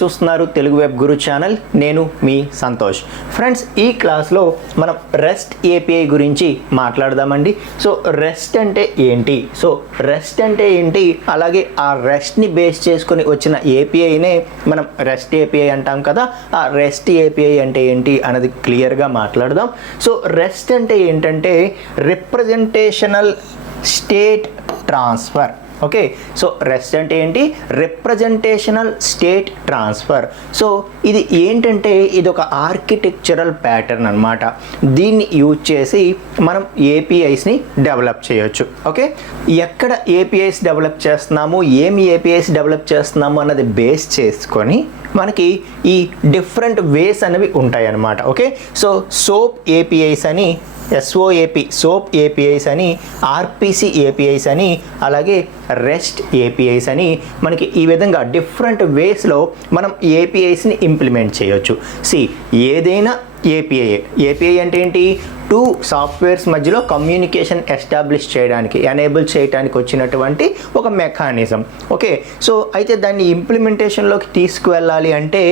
చూస్తున్నారు తెలుగు వెబ్ గురు ఛానల్. నేను మీ సంతోష్. ఫ్రెండ్స్, ఈ క్లాస్లో మనం రెస్ట్ ఏపీఐ గురించి మాట్లాడదామండి. సో రెస్ట్ అంటే ఏంటి, అలాగే ఆ రెస్ట్ని బేస్ చేసుకొని వచ్చిన ఏపీఐనే మనం రెస్ట్ ఏపీఐ అంటాం కదా. ఆ రెస్ట్ ఏపీఐ అంటే ఏంటి అన్నది క్లియర్గా మాట్లాడదాం. సో రెస్ట్ అంటే ఏంటంటే representational state transfer. Okay, so REST అంటే ఏంటి? Representational state transfer. సో ఇది ఏంటంటే ఇది ఒక ఆర్కిటెక్చరల్ ప్యాటర్న్ అన్నమాట. దీన్ని యూజ్ చేసి మనం ఏపీఐస్ని డెవలప్ చేయొచ్చు. ఓకే, ఎక్కడ ఏపీఐస్ డెవలప్ చేస్తున్నాము, ఏమి ఏపీఐస్ డెవలప్ చేస్తున్నాము అన్నది బేస్ చేసుకొని మనకి ఈ డిఫరెంట్ వేస్ అనేవి ఉంటాయి అన్నమాట. ఓకే, సో సోప్ ఏపీఐస్ అని, ఎస్ఓఏపి సోప్ ఏపీఐస్ అని, ఆర్పిసి ఏపీఐస్ అని, అలాగే రెస్ట్ ఏపీఐస్ అని మనకి ఈ విధంగా డిఫరెంట్ వేస్లో మనం ఏపీఐస్ని ఇంప్లిమెంట్ చేయొచ్చు. ఏదైనా ఏపీఐ అంటే ఏంటి? టూ సాఫ్ట్వేర్స్ మధ్యలో కమ్యూనికేషన్ ఎస్టాబ్లిష్ చేయడానికి, ఎనేబుల్ చేయడానికి వచ్చినటువంటి ఒక మెకానిజం. ఓకే, సో అయితే దాన్ని ఇంప్లిమెంటేషన్లోకి తీసుకువెళ్ళాలి అంటే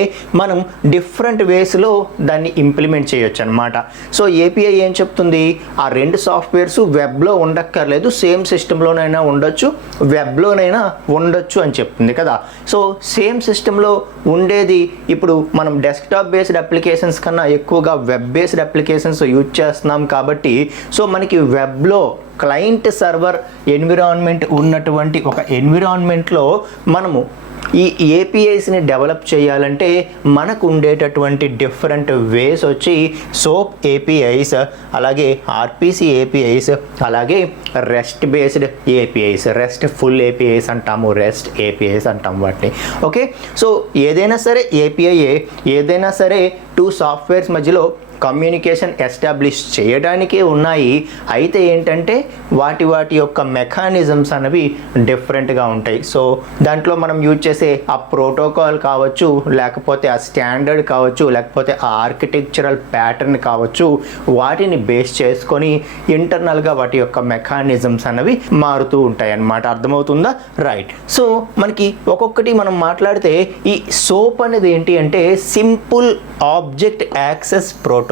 మనం డిఫరెంట్ వేస్లో దాన్ని ఇంప్లిమెంట్ చేయొచ్చు అనమాట. సో ఏపీఐ ఏం చెప్తుంది? ఆ రెండు సాఫ్ట్వేర్స్ వెబ్లో ఉండక్కర్లేదు, సేమ్ సిస్టంలోనైనా ఉండొచ్చు, వెబ్లోనైనా ఉండొచ్చు అని చెప్తుంది కదా. సో సేమ్ సిస్టంలో ఉండేది ఇప్పుడు మనం డెస్క్టాప్ బేస్డ్ అప్లికేషన్స్ కన్నా ఎక్కువగా వెబ్ బేస్డ్ అప్లికేషన్స్ యూజ్ చేస్తున్నాం కాబట్టి, సో మనకి వెబ్లో క్లయింట్ సర్వర్ ఎన్విరాన్మెంట్ ఉన్నటువంటి ఒక ఎన్విరాన్మెంట్లో మనము ఈ ఏపీఐస్ని డెవలప్ చేయాలంటే మనకు ఉండేటటువంటి డిఫరెంట్ వేస్ వచ్చి సోప్ ఏపీఐస్, అలాగే ఆర్పిసి ఏపీఐస్, అలాగే rest based APIs, rest full APIs అంటాము, రెస్ట్ ఏపీఐస్ అంటాము వాటిని. ఓకే, సో ఏదైనా సరే ఏపీఐ, ఏదైనా సరే టూ సాఫ్ట్వేర్స్ మధ్యలో కమ్యూనికేషన్ ఎస్టాబ్లిష్ చేయడానికే ఉన్నాయి. అయితే ఏంటంటే వాటి యొక్క మెకానిజమ్స్ అనేవి డిఫరెంట్గా ఉంటాయి. సో దాంట్లో మనం యూజ్ చేసే ఆ ప్రోటోకాల్ కావచ్చు, లేకపోతే ఆ స్టాండర్డ్ కావచ్చు, లేకపోతే ఆ ఆర్కిటెక్చరల్ ప్యాటర్న్ కావచ్చు, వాటిని బేస్ చేసుకొని ఇంటర్నల్గా వాటి యొక్క మెకానిజమ్స్ అనేవి మారుతూ ఉంటాయి అన్నమాట. అర్థమవుతుందా? రైట్. సో మనకి ఒక్కొక్కటి మనం మాట్లాడితే ఈ సోప్ అనేది ఏంటి అంటే simple object access protocol.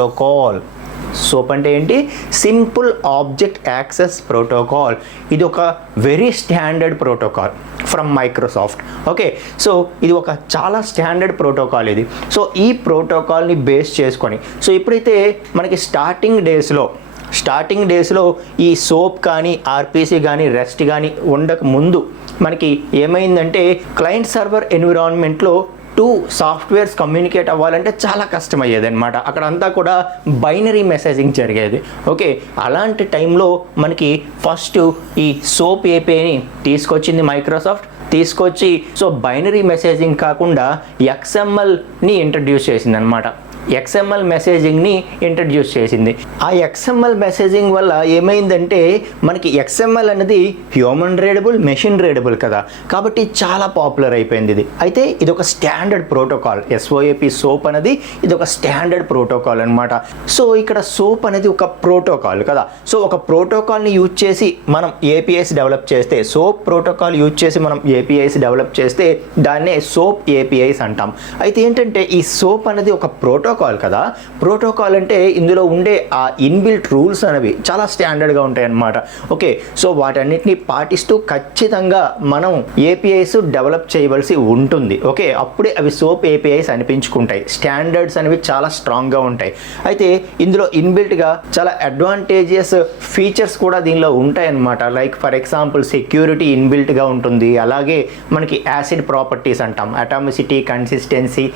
Soap అంటే ఏంటి? Simple object access protocol. ఇది ఒక very standard protocol from Microsoft. Okay, so ఇది ఒక చాలా స్టాండర్డ్ ప్రోటోకాల్ ఇది. సో ఈ ప్రోటోకాల్ని బేస్ చేసుకొని, సో ఎప్పుడైతే మనకి స్టార్టింగ్ డేస్లో ఈ సోప్ కానీ ఆర్పిసి కానీ రెస్ట్ కానీ ఉండక ముందు మనకి ఏమైందంటే క్లయింట్ సర్వర్ ఎన్విరాన్మెంట్లో టూ సాఫ్ట్వేర్స్ కమ్యూనికేట్ అవ్వాలంటే చాలా కష్టమయ్యేది అనమాట. అక్కడంతా కూడా బైనరీ మెసేజింగ్ జరిగేది. ఓకే, అలాంటి టైంలో మనకి ఫస్ట్ ఈ సోప్ ఏపీఐని తీసుకొచ్చింది మైక్రోసాఫ్ట్. తీసుకొచ్చి సో బైనరీ మెసేజింగ్ కాకుండా XMLని ఇంట్రడ్యూస్ చేసింది అనమాట. XML మెసేజింగ్ని ఇంట్రడ్యూస్ చేసింది. ఆ XML మెసేజింగ్ వల్ల ఏమైందంటే మనకి XML అనేది హ్యూమన్ రీడబుల్, మెషిన్ రీడబుల్ కదా, కాబట్టి చాలా పాపులర్ అయిపోయింది ఇది. అయితే ఇది ఒక స్టాండర్డ్ ప్రోటోకాల్. SOAP సోప్ అనేది ఇది ఒక స్టాండర్డ్ ప్రోటోకాల్ అనమాట. సో ఇక్కడ సోప్ అనేది ఒక ప్రోటోకాల్ కదా. సో ఒక ప్రోటోకాల్ని యూజ్ చేసి మనం ఏపీఐస్ డెవలప్ చేస్తే, సోప్ ప్రోటోకాల్ యూజ్ చేసి మనం ఏపీఐస్ డెవలప్ చేస్తే దాన్నే సోప్ ఏపీఐస్ అంటాం. అయితే ఏంటంటే ఈ సోప్ అనేది ఒక ప్రోటోకాల్ కదా. ప్రోటోకాల్ అంటే ఇందులో ఉండే ఆ ఇన్బిల్ట్ రూల్స్ అనేవి చాలా స్టాండర్డ్గా ఉంటాయి అన్నమాట. ఓకే, సో వాటన్నిటిని పాటిస్తూ ఖచ్చితంగా మనం ఏపీఐస్ డెవలప్ చేయవలసి ఉంటుంది. ఓకే, అప్పుడే అవి సోప్ ఏపీఐస్ అనిపించుకుంటాయి. స్టాండర్డ్స్ అనేవి చాలా స్ట్రాంగ్గా ఉంటాయి. అయితే ఇందులో ఇన్బిల్ట్గా చాలా అడ్వాంటేజెస్ ఫీచర్స్ కూడా దీనిలో ఉంటాయి అన్నమాట. లైక్ ఫర్ ఎగ్జాంపుల్ సెక్యూరిటీ ఇన్బిల్ట్గా ఉంటుంది. అలాగే మనకి యాసిడ్ ప్రాపర్టీస్ అంటాం, atomicity, consistency,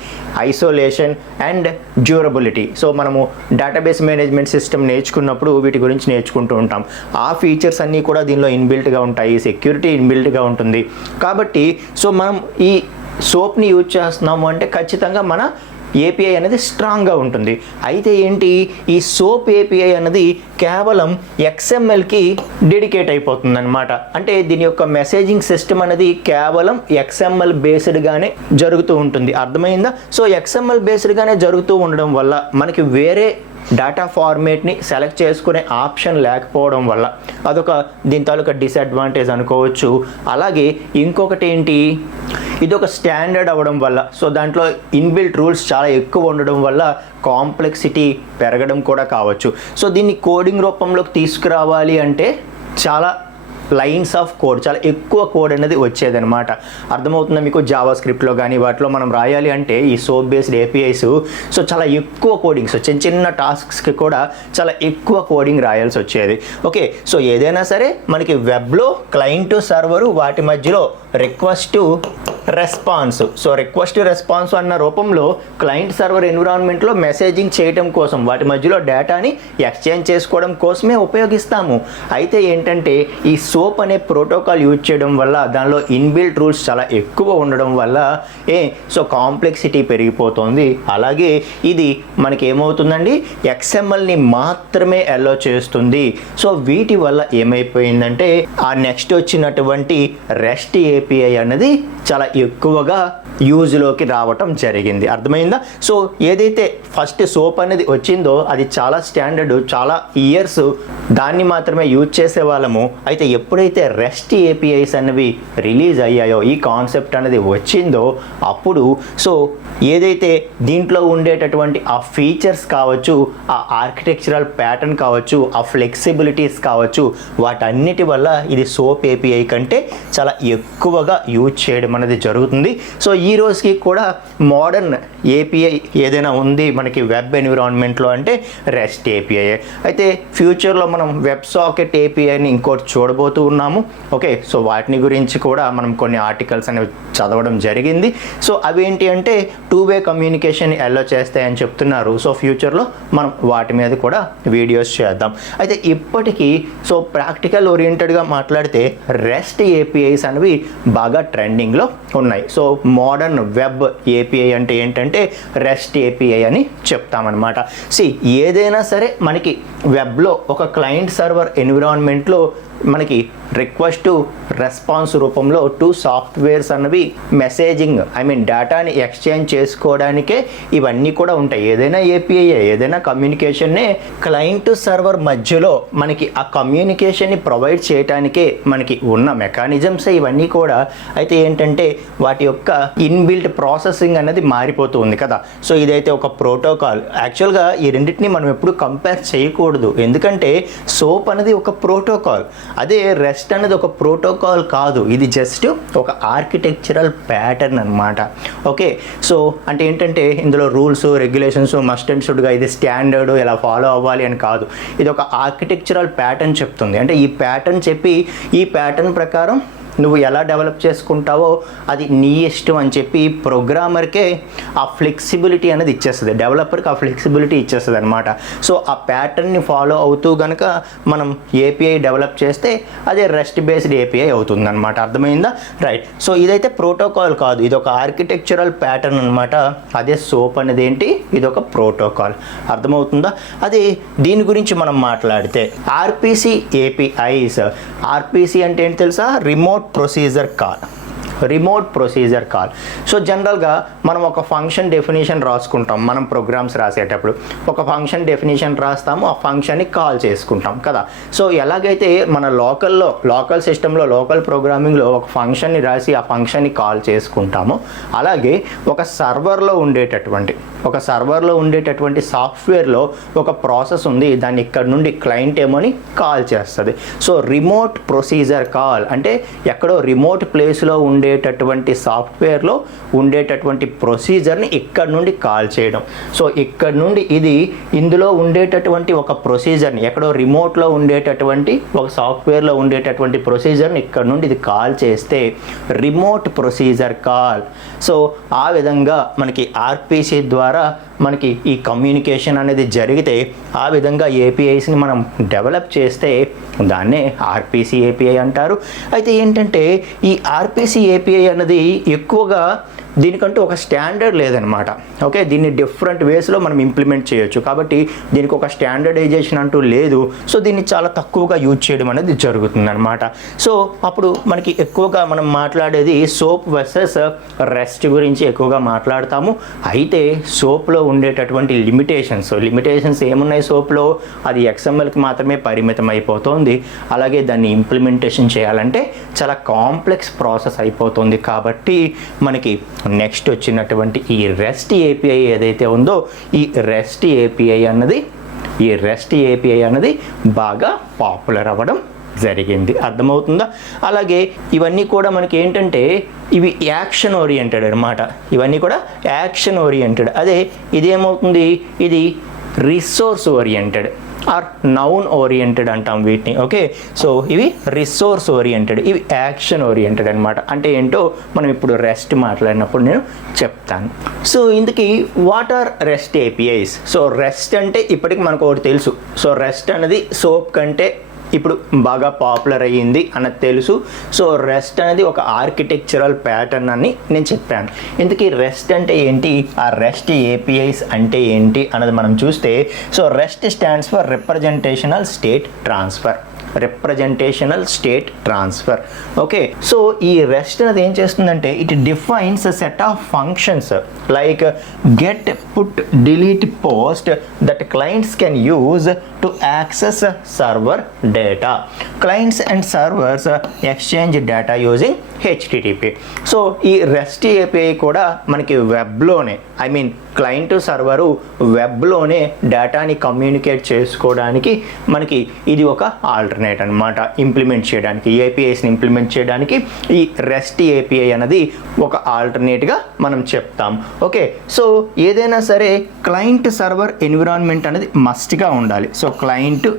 isolation and durability. So మనము డేటాబేస్ మేనేజ్మెంట్ సిస్టమ్ నేర్చుకున్నప్పుడు వీటి గురించి నేర్చుకుంటూ ఉంటాం. ఆ ఫీచర్స్ అన్నీ కూడా దీనిలో ఇన్బిల్ట్గా ఉంటాయి. సెక్యూరిటీ ఇన్బిల్ట్గా ఉంటుంది. కాబట్టి సో మనం ఈ సోప్ని యూజ్ చేస్తున్నాము అంటే ఖచ్చితంగా మన ఏపీఐ అనేది స్ట్రాంగ్గా ఉంటుంది. అయితే ఏంటి, ఈ సోప్ ఏపీఐ అనేది కేవలం XMLకి డెడికేట్ అయిపోతుంది అనమాట. అంటే దీని యొక్క మెసేజింగ్ సిస్టమ్ అనేది కేవలం XML బేస్డ్గానే జరుగుతూ ఉంటుంది. అర్థమైందా? సో XML బేస్డ్గానే జరుగుతూ ఉండడం వల్ల మనకి వేరే డేటా ఫార్మేట్ని సెలెక్ట్ చేసుకునే ఆప్షన్ లేకపోవడం వల్ల అదొక దీని తాలూకా డిసడ్వాంటేజ్ అనుకోవచ్చు. అలాగే ఇంకొకటి ఏంటి, ఇది ఒక స్టాండర్డ్ అవ్వడం వల్ల, సో దాంట్లో ఇన్బిల్ట్ రూల్స్ చాలా ఎక్కువ ఉండడం వల్ల కాంప్లెక్సిటీ పెరగడం కూడా కావచ్చు. సో దీన్ని కోడింగ్ రూపంలోకి తీసుకురావాలి అంటే చాలా లైన్స్ ఆఫ్ కోడ్, చాలా ఎక్కువ కోడ్ అనేది వచ్చేదన్నమాట. అర్థమవుతుందా మీకు? జావా స్క్రిప్ట్లో కానీ వాటిలో మనం రాయాలి అంటే ఈ సోప్ బేస్డ్ ఏపీఐస్, సో చాలా ఎక్కువ కోడింగ్స్, చిన్న చిన్న టాస్క్స్కి కూడా చాలా ఎక్కువ కోడింగ్ రాయాల్సి వచ్చేది. ఓకే, సో ఏదైనా సరే మనకి వెబ్లో క్లయింట్ సర్వరు వాటి మధ్యలో request response, so request response అన్న రూపంలో క్లయింట్ సర్వర్ ఎన్విరాన్మెంట్లో మెసేజింగ్ చేయడం కోసం వాటి మధ్యలో డేటాని ఎక్స్చేంజ్ చేసుకోవడం కోసమే ఉపయోగిస్తాము. అయితే ఏంటంటే ఈ సోప్ అనే ప్రోటోకాల్ యూజ్ చేయడం వల్ల దానిలో ఇన్బిల్ట్ రూల్స్ చాలా ఎక్కువ ఉండడం వల్ల సో కాంప్లెక్సిటీ పెరిగిపోతుంది. అలాగే ఇది మనకి ఏమవుతుందండి, XMLని మాత్రమే అలో చేస్తుంది. సో వీటి వల్ల ఏమైపోయిందంటే ఆ నెక్స్ట్ వచ్చినటువంటి రెస్ట్ ఏపీఐ అనేది చాలా ఎక్కువగా యూజ్లోకి రావటం జరిగింది. అర్థమైందా? సో ఏదైతే ఫస్ట్ సోప్ అనేది వచ్చిందో అది చాలా స్టాండర్డ్, చాలా ఇయర్స్ దాన్ని మాత్రమే యూజ్ చేసే వాళ్ళము. అయితే ఎప్పుడైతే రెస్ట్ ఏపీఐస్ అనేవి రిలీజ్ అయ్యాయో, ఈ కాన్సెప్ట్ అనేది వచ్చిందో, అప్పుడు సో ఏదైతే దీంట్లో ఉండేటటువంటి ఆ ఫీచర్స్ కావచ్చు, ఆ ఆర్కిటెక్చరల్ ప్యాటర్న్ కావచ్చు, ఆ ఫ్లెక్సిబిలిటీస్ కావచ్చు, వాటన్నిటి వల్ల ఇది సోప్ ఏపీఐ కంటే చాలా ఎక్కువగా యూజ్ చేయడం అనేది జరుగుతుంది. సో ఈ రోజుకి కూడా మోడర్న్ ఏపీఐ ఏదైనా ఉంది మనకి వెబ్ ఎన్విరాన్మెంట్లో అంటే రెస్ట్ ఏపీఐ. అయితే ఫ్యూచర్లో మనం వెబ్ సాకెట్ ఏపీఐని ఇంకోటి చూడబోతూ ఉన్నాము. ఓకే, సో వాటిని గురించి కూడా మనం కొన్ని ఆర్టికల్స్ అనేవి చదవడం జరిగింది. సో అవి ఏంటి అంటే 2-వే కమ్యూనికేషన్ అలో చేస్తాయని చెప్తున్నారు. సో ఫ్యూచర్లో మనం వాటి మీద కూడా వీడియోస్ చేద్దాం. అయితే ఇప్పటికీ సో ప్రాక్టికల్ ఓరియంటెడ్గా మాట్లాడితే రెస్ట్ ఏపీఐస్ అనేవి బాగా ట్రెండింగ్లో ఉన్నాయి. సో మోడర్న్ వెబ్ ఏపీఐ అంటే ఏంటంటే రెస్ట్ ఏపీఐ అని చెప్తామన్నమాట. ఏదైనా సరే మనకి వెబ్లో ఒక క్లయింట్ సర్వర్ ఎన్విరాన్మెంట్లో మనకి రిక్వెస్ట్ రెస్పాన్స్ రూపంలో 2 సాఫ్ట్వేర్స్ అన్నవి మెసేజింగ్ డేటాని ఎక్స్చేంజ్ చేసుకోవడానికే ఇవన్నీ కూడా ఉంటాయి. ఏదైనా ఏపీఐ, ఏదైనా కమ్యూనికేషన్నే క్లయింట్ సర్వర్ మధ్యలో మనకి ఆ కమ్యూనికేషన్ని ప్రొవైడ్ చేయడానికే మనకి ఉన్న మెకానిజమ్సే ఇవన్నీ కూడా. అయితే ఏంటంటే వాటి యొక్క ఇన్బిల్ట్ ప్రాసెసింగ్ అనేది మారిపోతూ ఉంది కదా. సో ఇదైతే ఒక ప్రోటోకాల్. యాక్చువల్గా ఈ రెండింటిని మనం ఎప్పుడు కంపేర్ చేయకూడదు, ఎందుకంటే సోప్ అనేది ఒక ప్రోటోకాల్, అదే రెస్ట్ అనేది ఒక ప్రోటోకాల్ కాదు. ఇది జస్ట్ ఒక ఆర్కిటెక్చరల్ ప్యాటర్న్ అనమాట. ఓకే, సో అంటే ఏంటంటే ఇందులో రూల్స్, రెగ్యులేషన్స్ మస్ట్ అండ్ షుడ్గా ఇది స్టాండర్డ్ ఇలా ఫాలో అవ్వాలి అని కాదు. ఇది ఒక ఆర్కిటెక్చరల్ ప్యాటర్న్ చెప్తుంది. అంటే ఈ ప్యాటర్న్ చెప్పి ఈ ప్యాటర్న్ ప్రకారం నువ్వు ఎలా డెవలప్ చేసుకుంటావో అది నీ ఇష్టం అని చెప్పి ప్రోగ్రామర్కే ఆ ఫ్లెక్సిబిలిటీ అనేది ఇచ్చేస్తుంది, డెవలపర్కి ఆ ఫ్లెక్సిబిలిటీ ఇచ్చేస్తుంది అనమాట. సో ఆ ప్యాటర్న్ని ఫాలో అవుతూ కనుక మనం ఏపీఐ డెవలప్ చేస్తే అదే రెస్ట్ బేస్డ్ ఏపీఐ అవుతుంది అనమాట. అర్థమైందా? రైట్. సో ఇదైతే ప్రోటోకాల్ కాదు, ఇది ఒక ఆర్కిటెక్చరల్ ప్యాటర్న్ అనమాట. అదే సోప్ అనేది ఏంటి, ఇది ఒక ప్రోటోకాల్. అర్థమవుతుందా? అదే దీని గురించి మనం మాట్లాడితే ఆర్పిసి ఏపీఐస్. ఆర్పిసి అంటే ఏంటి తెలుసా? Remote procedure call. Remote procedure call. So జనరల్గా మనం ఒక ఫంక్షన్ డెఫినేషన్ రాసుకుంటాం. మనం ప్రోగ్రామ్స్ రాసేటప్పుడు ఒక ఫంక్షన్ డెఫినేషన్ రాస్తాము, ఆ ఫంక్షన్ని కాల్ చేసుకుంటాం కదా. సో ఎలాగైతే మన లోకల్ సిస్టంలో లోకల్ ప్రోగ్రామింగ్లో ఒక ఫంక్షన్ని రాసి ఆ ఫంక్షన్ని కాల్ చేసుకుంటామో, అలాగే ఒక సర్వర్లో ఉండేటటువంటి సాఫ్ట్వేర్లో ఒక ప్రాసెస్ ఉంది, దాన్ని ఇక్కడ నుండి క్లయింట్ ఏమని కాల్ చేస్తుంది. సో రిమోట్ ప్రొసీజర్ కాల్ అంటే ఎక్కడో రిమోట్ ప్లేస్లో ఉండేటటువంటి సాఫ్ట్వేర్లో ఉండేటటువంటి ప్రొసీజర్ని ఇక్కడ నుండి కాల్ చేయడం. సో ఇక్కడ నుండి ఇందులో ఉండేటటువంటి ఒక ప్రొసీజర్ని, ఎక్కడో రిమోట్లో ఉండేటటువంటి ఒక సాఫ్ట్వేర్లో ఉండేటటువంటి ప్రొసీజర్ని ఇక్కడ నుండి ఇది కాల్ చేస్తే రిమోట్ ప్రొసీజర్ కాల్. సో ఆ విధంగా మనకి ఆర్పిసి ద్వారా మనకి ఈ కమ్యూనికేషన్ అనేది జరిగితే, ఆ విధంగా ఏపీఐస్ని మనం డెవలప్ చేస్తే దాన్నే ఆర్పిసి ఏపీఐ అంటారు. అయితే ఏంటంటే ఈ ఆర్పిసి ఏపీఐ అనేది ఎక్కువగా దీనికంటూ ఒక స్టాండర్డ్ లేదనమాట. ఓకే, దీన్ని డిఫరెంట్ వేస్లో మనం ఇంప్లిమెంట్ చేయొచ్చు. కాబట్టి దీనికి ఒక స్టాండర్డైజేషన్ అంటూ లేదు. సో దీన్ని చాలా తక్కువగా యూజ్ చేయడం అనేది జరుగుతుంది అనమాట. సో అప్పుడు మనకి ఎక్కువగా మనం మాట్లాడేది సోప్ వర్సెస్ రెస్ట్ గురించి ఎక్కువగా మాట్లాడతాము. అయితే సోప్లో ఉండేటటువంటి లిమిటేషన్స్ ఏమున్నాయి సోప్లో? అది XMLకి మాత్రమే పరిమితం అయిపోతుంది. అలాగే దాన్ని ఇంప్లిమెంటేషన్ చేయాలంటే చాలా కాంప్లెక్స్ ప్రాసెస్ అయిపోతుంది. కాబట్టి మనకి నెక్స్ట్ వచ్చినటువంటి ఈ రెస్ట్ API ఏదైతే ఉందో ఈ రెస్ట్ API అన్నది బాగా పాపులర్ అవ్వడం జరిగింది. అర్థమవుతుందా? అలాగే ఇవన్నీ కూడా మనకి ఏంటంటే ఇవి యాక్షన్ ఓరియంటెడ్ అనమాట. అదే ఇదేమవుతుంది, ఇది resource oriented or noun oriented అంటాం వీటిని. ఓకే, సో ఇవి రిసోర్స్ ఓరియంటెడ్, ఇవి యాక్షన్ ఓరియంటెడ్ అనమాట. అంటే ఏంటో మనం ఇప్పుడు రెస్ట్ మాట్లాడినప్పుడు నేను చెప్తాను. సో ఇందుకు what are REST APIs? So REST అంటే ఇప్పటికి మనకు ఒకటి తెలుసు. సో రెస్ట్ అనేది సోప్ కంటే ఇప్పుడు బాగా పాపులర్ అయ్యింది అన్నది తెలుసు. సో రెస్ట్ అనేది ఒక ఆర్కిటెక్చరల్ ప్యాటర్న్ అని నేను చెప్పాను. ఇందుకీ రెస్ట్ అంటే ఏంటి, ఆ రెస్ట్ APIs అంటే ఏంటి అన్నది మనం చూస్తే, so rest stands for representational state transfer. Okay, so ఈ రెస్ట్ అనేది ఏం చేస్తుందంటే it defines a set of functions like get, put, delete, post that clients can use to access server data. Clients and servers exchange data using HTTP. So ఈ rest API కూడా మనకి వెబ్లోనే, client server వెబ్లోనే డేటాని communicate చేసుకోవడానికి మనకి ఇది ఒక alternate అనమాట. Implement చేయడానికి, APIస్ని ఇంప్లిమెంట్ చేయడానికి ఈ రెస్ట్ API అనేది ఒక ఆల్టర్నేట్గా మనం చెప్తాం. ఓకే, సో ఏదైనా సరే క్లయింట్ సర్వర్ ఎన్విరాన్మెంట్ అనేది మస్ట్గా ఉండాలి. సో క్లయింట్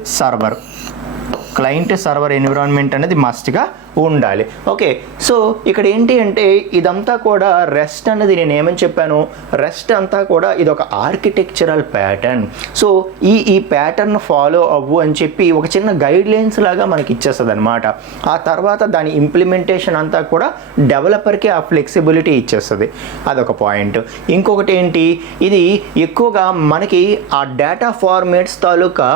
సర్వర్ ఎన్విరాన్మెంట్ అనేది మస్ట్గా ఉండాలి. ఓకే, సో ఇక్కడ ఏంటి అంటే ఇదంతా కూడా రెస్ట్ అనేది నేను ఏమని చెప్పాను, రెస్ట్ అంతా కూడా ఇది ఒక ఆర్కిటెక్చరల్ ప్యాటర్న్. సో ఈ ప్యాటర్న్ ఫాలో అవ్వు అని చెప్పి ఒక చిన్న గైడ్ లైన్స్ లాగా మనకి ఇచ్చేస్తుంది అనమాట. ఆ తర్వాత దాని ఇంప్లిమెంటేషన్ అంతా కూడా డెవలపర్కి ఆ ఫ్లెక్సిబిలిటీ ఇచ్చేస్తుంది. అదొక పాయింట్. ఇంకొకటి ఏంటి, ఇది ఎక్కువగా మనకి ఆ డేటా ఫార్మేట్స్ తాలూకా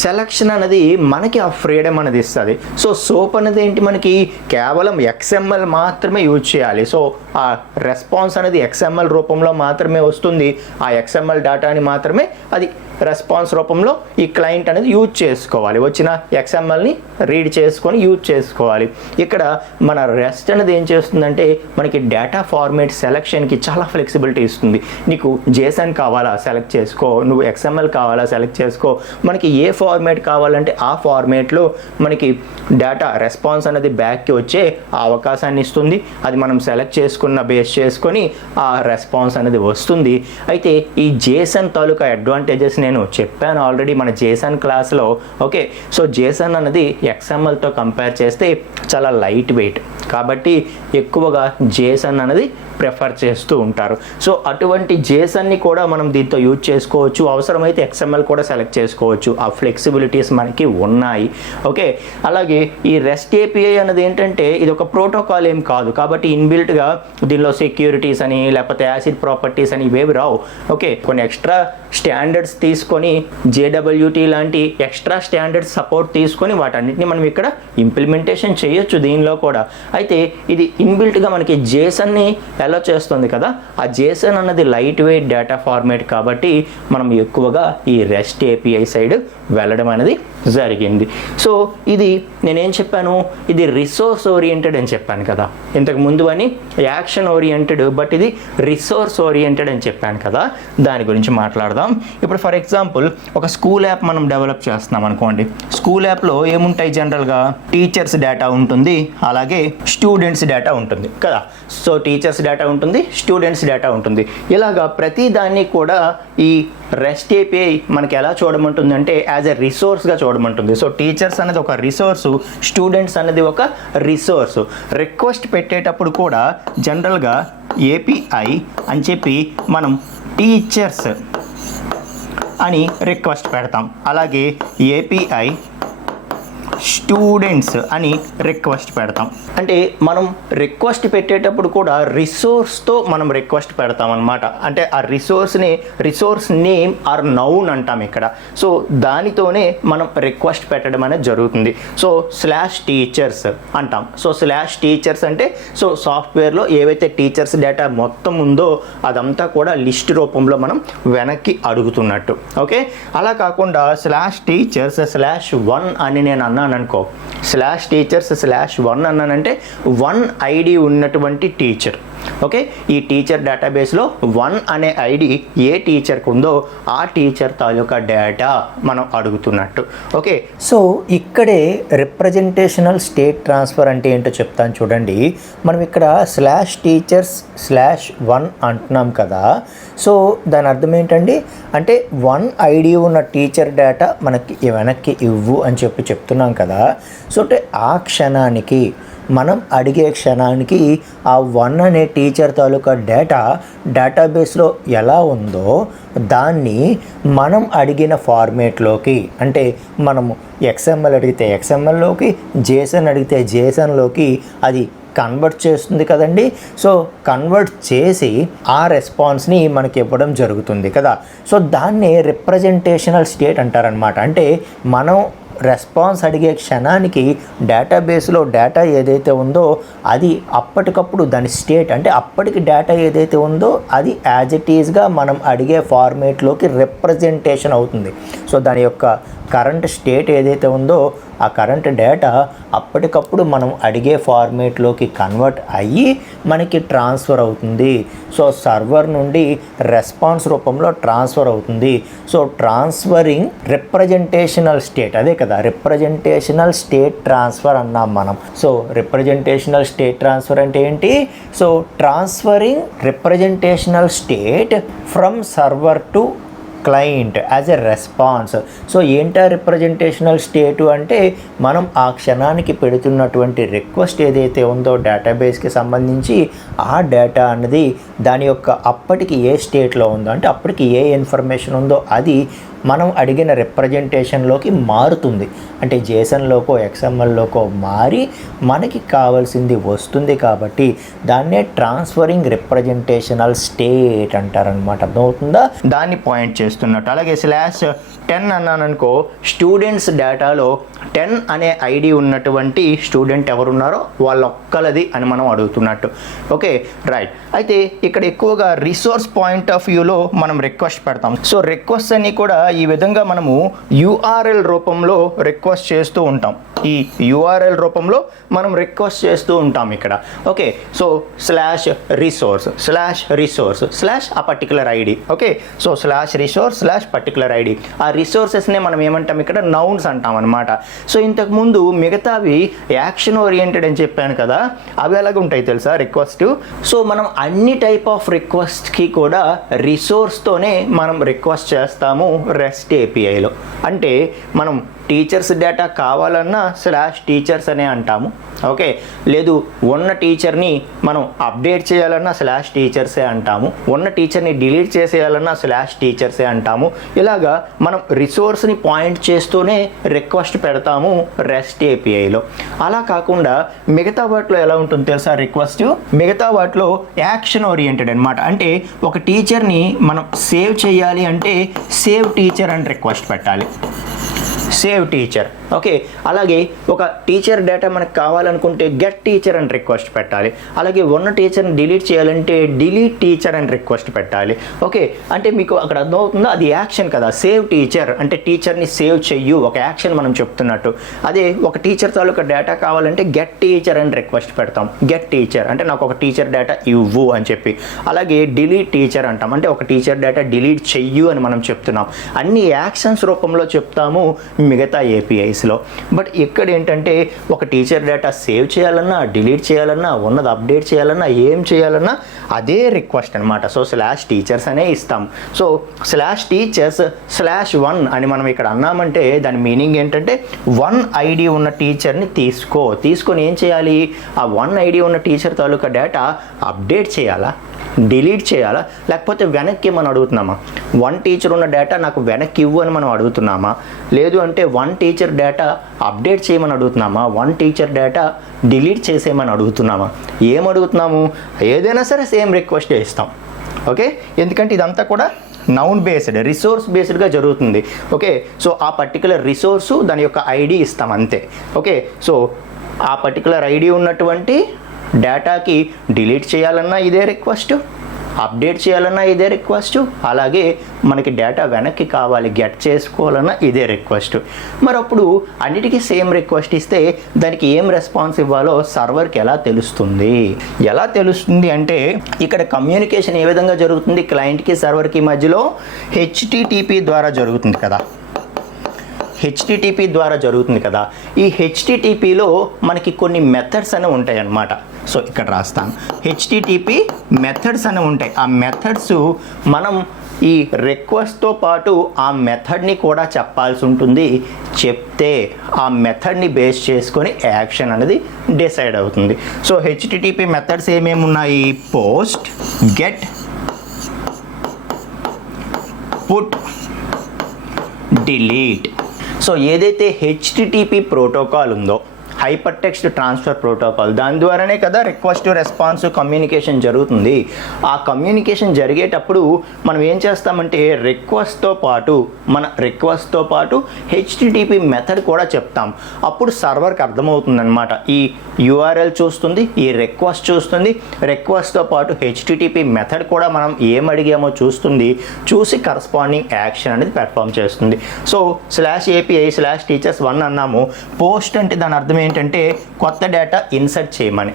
సెలక్షన్ అనేది మనకి ఆ ఫ్రీడమ్ అనేది ఇస్తుంది. సో సోప్ అనేది ఏంటి, మనకి కేవలం XML మాత్రమే యూజ్ చేయాలి. సో ఆ రెస్పాన్స్ అనేది XML రూపంలో మాత్రమే వస్తుంది. ఆ XML డేటాని మాత్రమే అది రెస్పాన్స్ రూపంలో ఈ క్లయింట్ అనేది యూజ్ చేసుకోవాలి. వచ్చిన XMLని రీడ్ చేసుకొని యూజ్ చేసుకోవాలి. ఇక్కడ మన రెస్ట్ అనేది ఏం చేస్తుందంటే మనకి డేటా ఫార్మేట్ సెలెక్షన్కి చాలా ఫ్లెక్సిబిలిటీ ఇస్తుంది. నీకు JSON కావాలా సెలెక్ట్ చేసుకో, నువ్వు XML కావాలా సెలెక్ట్ చేసుకో, మనకి ఏ ఫార్మేట్ కావాలంటే ఆ ఫార్మేట్లో మనకి డేటా రెస్పాన్స్ అనేది బ్యాక్కి వచ్చే ఆ అవకాశాన్ని ఇస్తుంది. అది మనం సెలెక్ట్ బేస్ చేసుకొని ఆ రెస్పాన్స్ అనేది వస్తుంది. అయితే ఈ JSON తాలూకా అడ్వాంటేజెస్ నేను చెప్పాను ఆల్రెడీ మన JSON క్లాస్లో. ఓకే, సో JSON అనేది XMLతో కంపేర్ చేస్తే చాలా లైట్ వెయిట్, కాబట్టి ఎక్కువగా JSON అనేది ప్రిఫర్ చేస్తూ ఉంటారు. సో అటువంటి JSONని కూడా మనం దీంతో యూజ్ చేసుకోవచ్చు. అవసరమైతే XML కూడా సెలెక్ట్ చేసుకోవచ్చు. ఆ ఫ్లెక్సిబిలిటీస్ మనకి ఉన్నాయి. ఓకే, అలాగే ఈ రెస్ట్ API అనేది ఏంటంటే ఇది ఒక ప్రోటోకాల్ ఏం కాదు. కాబట్టి ఇన్బిల్ట్గా దీనిలో సెక్యూరిటీస్ అని లేకపోతే యాసిడ్ ప్రాపర్టీస్ అని ఇవేవి రావు. ఓకే, కొన్ని ఎక్స్ట్రా స్టాండర్డ్స్ తీసుకొని JWT లాంటి ఎక్స్ట్రా స్టాండర్డ్స్ సపోర్ట్ తీసుకొని వాటన్నిటిని మనం ఇక్కడ ఇంప్లిమెంటేషన్ చేయొచ్చు దీనిలో కూడా. అయితే ఇది ఇన్బిల్ట్గా మనకి JSONని ఎలా చేస్తుంది కదా, ఆ JSON అన్నది లైట్ వెయిట్ డేటా ఫార్మేట్ కాబట్టి మనం ఎక్కువగా ఈ రెస్ట్ API సైడ్ వెళ్ళడం అనేది జరిగింది. సో ఇది నేనేం చెప్పాను, ఇది రిసోర్స్ ఓరియంటెడ్ అని చెప్పాను కదా ఇంతకు ముందు అని, యాక్షన్ ఓరియంటెడ్, బట్ ఇది రిసోర్స్ ఓరియంటెడ్ అని చెప్పాను కదా. దాని గురించి మాట్లాడదాం. ఇప్పుడు ఫర్ ఎగ్జాంపుల్ ఒక స్కూల్ యాప్ మనం డెవలప్ చేస్తున్నాం అనుకోండి. స్కూల్ యాప్లో ఏముంటాయి, జనరల్గా టీచర్స్ డేటా ఉంటుంది, అలాగే స్టూడెంట్స్ డేటా ఉంటుంది కదా. సో టీచర్స్ డేటా ఉంటుంది, స్టూడెంట్స్ డేటా ఉంటుంది. ఇలాగా ప్రతి దాన్ని కూడా ఈ రెస్ట్ API మనకి ఎలా చూడమంటుందంటే యాజ్ ఎ రిసోర్స్గా చూడమంటుంది. సో టీచర్స్ అనేది ఒక రిసోర్సు, స్టూడెంట్స్ అనేది ఒక రిసోర్సు. రిక్వెస్ట్ పెట్టేటప్పుడు కూడా జనరల్గా API అని చెప్పి మనం టీచర్స్ అని రిక్వెస్ట్ పెడతాం. అలాగే API స్టూడెంట్స్ అని రిక్వెస్ట్ పెడతాం. అంటే మనం రిక్వెస్ట్ పెట్టేటప్పుడు కూడా రిసోర్స్తో మనం రిక్వెస్ట్ పెడతాం అనమాట. అంటే ఆ రిసోర్స్ నేమ్ ఆర్ నౌన్ అంటాం ఇక్కడ. సో దానితోనే మనం రిక్వెస్ట్ పెట్టడం అనేది జరుగుతుంది. సో /teachers అంటాం. సో /teachers అంటే సో సాఫ్ట్వేర్లో ఏవైతే టీచర్స్ డేటా మొత్తం ఉందో అదంతా కూడా లిస్ట్ రూపంలో మనం వెనక్కి అడుగుతున్నట్టు. ఓకే, అలా కాకుండా /teachers /1 అని నేను అన్నాను అనుకో, /teachers /1 అన్నానంటే 1 ఐడి ఉన్నటువంటి టీచర్. ఓకే, ఈ టీచర్ డేటాబేస్లో 1 అనే ఐడి ఏ టీచర్కి ఉందో ఆ టీచర్ తాలూకా డేటా మనం అడుగుతున్నట్టు. ఓకే, సో ఇక్కడే రిప్రజెంటేషనల్ స్టేట్ ట్రాన్స్ఫర్ అంటే ఏంటో చెప్తాను చూడండి. మనం ఇక్కడ /teachers /1 అంటున్నాం కదా. సో దాని అర్థం ఏంటండి అంటే 1 ఐడి ఉన్న టీచర్ డేటా మనకి వెనక్కి ఇవ్వు అని చెప్తున్నాం కదా. సో అంటే ఆ క్షణానికి మనం అడిగే క్షణానికి ఆ 1 అనే టీచర్ తాలూకా డేటాబేస్లో ఎలా ఉందో దాన్ని మనం అడిగిన ఫార్మేట్లోకి, అంటే మనము XML అడిగితే XMLలోకి, JSON అడిగితే JSONలోకి అది కన్వర్ట్ చేస్తుంది కదండి. సో కన్వర్ట్ చేసి ఆ రెస్పాన్స్ని మనకి ఇవ్వడం జరుగుతుంది కదా. సో దాన్ని రిప్రజెంటేషనల్ స్టేట్ అంటారనమాట. అంటే మనం రెస్పాన్స్ అడిగే క్షణానికి డేటాబేస్లో డేటా ఏదైతే ఉందో అది అప్పటికప్పుడు దాని స్టేట్, అంటే అప్పటికి డేటా ఏదైతే ఉందో అది యాజ్ ఇట్ ఈజ్గా మనం అడిగే ఫార్మేట్లోకి రిప్రజెంటేషన్ అవుతుంది. సో దాని యొక్క కరెంట్ స్టేట్ ఏదైతే ఉందో ఆ కరెంట్ డేటా అప్పటికప్పుడు మనం అడిగే ఫార్మేట్లోకి కన్వర్ట్ అయ్యి మనకి ట్రాన్స్ఫర్ అవుతుంది. సో సర్వర్ నుండి రెస్పాన్స్ రూపంలో ట్రాన్స్ఫర్ అవుతుంది. సో ట్రాన్స్ఫరింగ్ రిప్రజెంటేషనల్ స్టేట్, అదే కదా రిప్రజెంటేషనల్ స్టేట్ ట్రాన్స్ఫర్ అన్నాం మనం. సో రిప్రజెంటేషనల్ స్టేట్ ట్రాన్స్ఫర్ అంటే ఏంటి? So transferring representational state from server to client as a response. So ఏంటా రిప్రజెంటేషనల్ స్టేటు అంటే మనం ఆ క్షణానికి పెడుతున్నటువంటి రిక్వెస్ట్ ఏదైతే ఉందో డేటాబేస్కి సంబంధించి ఆ డేటా అన్నది దాని యొక్క అప్పటికి ఏ స్టేట్లో ఉందో, అంటే అప్పటికి ఏ ఇన్ఫర్మేషన్ ఉందో అది మనం అడిగిన రిప్రజెంటేషన్లోకి మారుతుంది. అంటే JSONలోకో XMLలోకో మారి మనకి కావాల్సింది వస్తుంది. కాబట్టి దాన్నే ట్రాన్స్ఫరింగ్ రిప్రజెంటేషనల్ స్టేట్ అంటారనమాట. అర్థమవుతుందా? దాన్ని పాయింట్ చేస్తున్నట్టు. అలాగే /10 అన్నాను అనుకో, స్టూడెంట్స్ డేటాలో 10 అనే ఐడి ఉన్నటువంటి స్టూడెంట్ ఎవరున్నారో వాళ్ళొక్కలది అని మనం అడుగుతున్నట్టు. Okay, right. అయితే ఇక్కడ ఎక్కువగా రిసోర్స్ పాయింట్ ఆఫ్ వ్యూలో మనం రిక్వెస్ట్ పెడతాం. సో రిక్వెస్ట్ అని కూడా ఈ విధంగా మనము URL రూపంలో రిక్వెస్ట్ చేస్తూ ఉంటాం. ఈ URL రూపంలో మనం రిక్వెస్ట్ చేస్తూ ఉంటాం ఇక్కడ. Okay, so /resource / a particular ID. Okay, so /resource / particular ID. ఆ రిసోర్సెస్నే మనం ఏమంటాం ఇక్కడ నౌన్స్ అంటాం అనమాట. సో ఇంతకుముందు మిగతావి యాక్షన్ ఓరియంటెడ్ అని చెప్పాను కదా, అవి ఎలాగ ఉంటాయి తెలుసా రిక్వెస్ట్. సో మనం అన్ని టైప్ ఆఫ్ రిక్వెస్ట్కి కూడా రిసోర్స్తోనే మనం రిక్వెస్ట్ చేస్తాము REST APIలో. అంటే మనం టీచర్స్ డేటా కావాలన్నా /teachers అనే అంటాము. ఓకే, లేదు ఉన్న టీచర్ని మనం అప్డేట్ చేయాలన్నా /teachers అంటాము. ఉన్న టీచర్ని డిలీట్ చేసేయాలన్నా /teachers అంటాము. ఇలాగా మనం రిసోర్స్ని పాయింట్ చేస్తూనే రిక్వెస్ట్ పెడతాము REST APIలో. అలా కాకుండా మిగతా వాటిలో ఎలా ఉంటుంది తెలుసా రిక్వెస్ట్? మిగతా వాటిలో యాక్షన్ ఓరియంటెడ్ అనమాట. అంటే ఒక టీచర్ని మనం సేవ్ చేయాలి అంటే సేవ్ టీచర్ అని రిక్వెస్ట్ పెట్టాలి. Save teacher. ఓకే, అలాగే ఒక టీచర్ డేటా మనకు కావాలనుకుంటే గెట్ టీచర్ అని రిక్వెస్ట్ పెట్టాలి. అలాగే ఉన్న టీచర్ని డిలీట్ చేయాలంటే డిలీట్ టీచర్ అని రిక్వెస్ట్ పెట్టాలి. ఓకే, అంటే మీకు అక్కడ అర్థమవుతుందో అది యాక్షన్ కదా. సేవ్ టీచర్ అంటే టీచర్ని సేవ్ చెయ్యు, ఒక యాక్షన్ మనం చెప్తున్నట్టు. అదే ఒక టీచర్ తాలూకా డేటా కావాలంటే గెట్ టీచర్ అని రిక్వెస్ట్ పెడతాం. గెట్ టీచర్ అంటే నాకు ఒక టీచర్ డేటా ఇవ్వు అని చెప్పి. అలాగే డిలీట్ టీచర్ అంటాం, అంటే ఒక టీచర్ డేటా డిలీట్ చెయ్యు అని మనం చెప్తున్నాం. అన్ని యాక్షన్స్ రూపంలో చెప్తాము మిగతా APIస్లో. బట్ ఇక్కడ ఏంటంటే ఒక టీచర్ డేటా సేవ్ చేయాలన్నా డిలీట్ చేయాలన్నా ఉన్నది అప్డేట్ చేయాలన్నా ఏం చేయాలన్నా అదే రిక్వెస్ట్ అనమాట. సో /teachers అనే ఇస్తాం. సో /teachers /1 అని మనం ఇక్కడ అన్నామంటే దాని మీనింగ్ ఏంటంటే 1 ఐడి ఉన్న టీచర్ని తీసుకొని ఏం చేయాలి? ఆ 1 ఐడి ఉన్న టీచర్ తాలూకా డేటా అప్డేట్ చేయాలా, డిలీట్ చేయాలా, లేకపోతే వెనక్కి మనం అడుగుతున్నామా? 1 టీచర్ ఉన్న డేటా నాకు వెనక్కి ఇవ్వు అని మనం అడుగుతున్నామా? లేదు అంటే వన్ టీచర్ డేటా అప్డేట్ చేయమని అడుగుతున్నామా, వన్ టీచర్ డేటా డిలీట్ చేసేయమని అడుగుతున్నామా? ఏం అడుగుతున్నాము? ఏదైనా సరే సేమ్ రిక్వెస్ట్ ఇస్తాం. ఓకే, ఎందుకంటే ఇదంతా కూడా నౌన్ బేస్డ్, రిసోర్స్ బేస్డ్గా జరుగుతుంది. ఓకే, సో ఆ పర్టికులర్ రిసోర్సు దాని యొక్క ఐడి ఇస్తాం అంతే. ఓకే, సో ఆ పర్టికులర్ ఐడి ఉన్నటువంటి డేటాకి డిలీట్ చేయాలన్నా ఇదే రిక్వెస్ట్, అప్డేట్ చేయాలన్నా ఇదే రిక్వెస్ట్, అలాగే మనకి డేటా వెనక్కి కావాలి గెట్ చేసుకోవాలన్నా ఇదే రిక్వెస్ట్. మరి అప్పుడు అన్నిటికీ సేమ్ రిక్వెస్ట్ ఇస్తే దానికి ఏం రెస్పాన్స్ ఇవ్వాలో సర్వర్కి ఎలా తెలుస్తుంది? ఎలా తెలుస్తుంది అంటే ఇక్కడ కమ్యూనికేషన్ ఏ విధంగా జరుగుతుంది? క్లయింట్కి సర్వర్కి మధ్యలో HTTP ద్వారా జరుగుతుంది కదా, HTTP ద్వారా జరుగుతుంది కదా. ఈ HTTPలో మనకి కొన్ని మెథడ్స్ అనేవి ఉంటాయి అన్నమాట. సో ఇక్కడ రాస్తాను, HTTP మెథడ్స్ అనేవి ఉంటాయి. ఆ మెథడ్స్ మనం ఈ రిక్వెస్ట్తో పాటు ఆ మెథడ్ని కూడా చెప్పాల్సి ఉంటుంది. చెప్తే ఆ మెథడ్ని బేస్ చేసుకొని యాక్షన్ అనేది డిసైడ్ అవుతుంది. సో HTTP మెథడ్స్ ఏమేమి ఉన్నాయి? Post, get, put, delete. So ఏదైతే HTTP ప్రోటోకాల్ ఉందో, హైపర్ టెక్స్ట్ ట్రాన్స్ఫర్ ప్రోటోకాల్, దాని ద్వారానే కదా రిక్వెస్ట్ రెస్పాన్స్ కమ్యూనికేషన్ జరుగుతుంది. ఆ కమ్యూనికేషన్ జరిగేటప్పుడు మనం ఏం చేస్తామంటే రిక్వెస్ట్తో పాటు HTTP మెథడ్ కూడా చెప్తాం. అప్పుడు సర్వర్కి అర్థమవుతుందన్నమాట. ఈ URL చూస్తుంది, ఈ రిక్వెస్ట్ చూస్తుంది, రిక్వెస్ట్తో పాటు HTTP మెథడ్ కూడా మనం ఏం అడిగామో చూస్తుంది, చూసి కరస్పాండింగ్ యాక్షన్ అనేది పెర్ఫామ్ చేస్తుంది. సో /API/teachers1 అన్నాము. పోస్ట్ అంటే దాని అర్థం ఏంటంటే కొత్త డేటా ఇన్సర్ట్ చేయమని.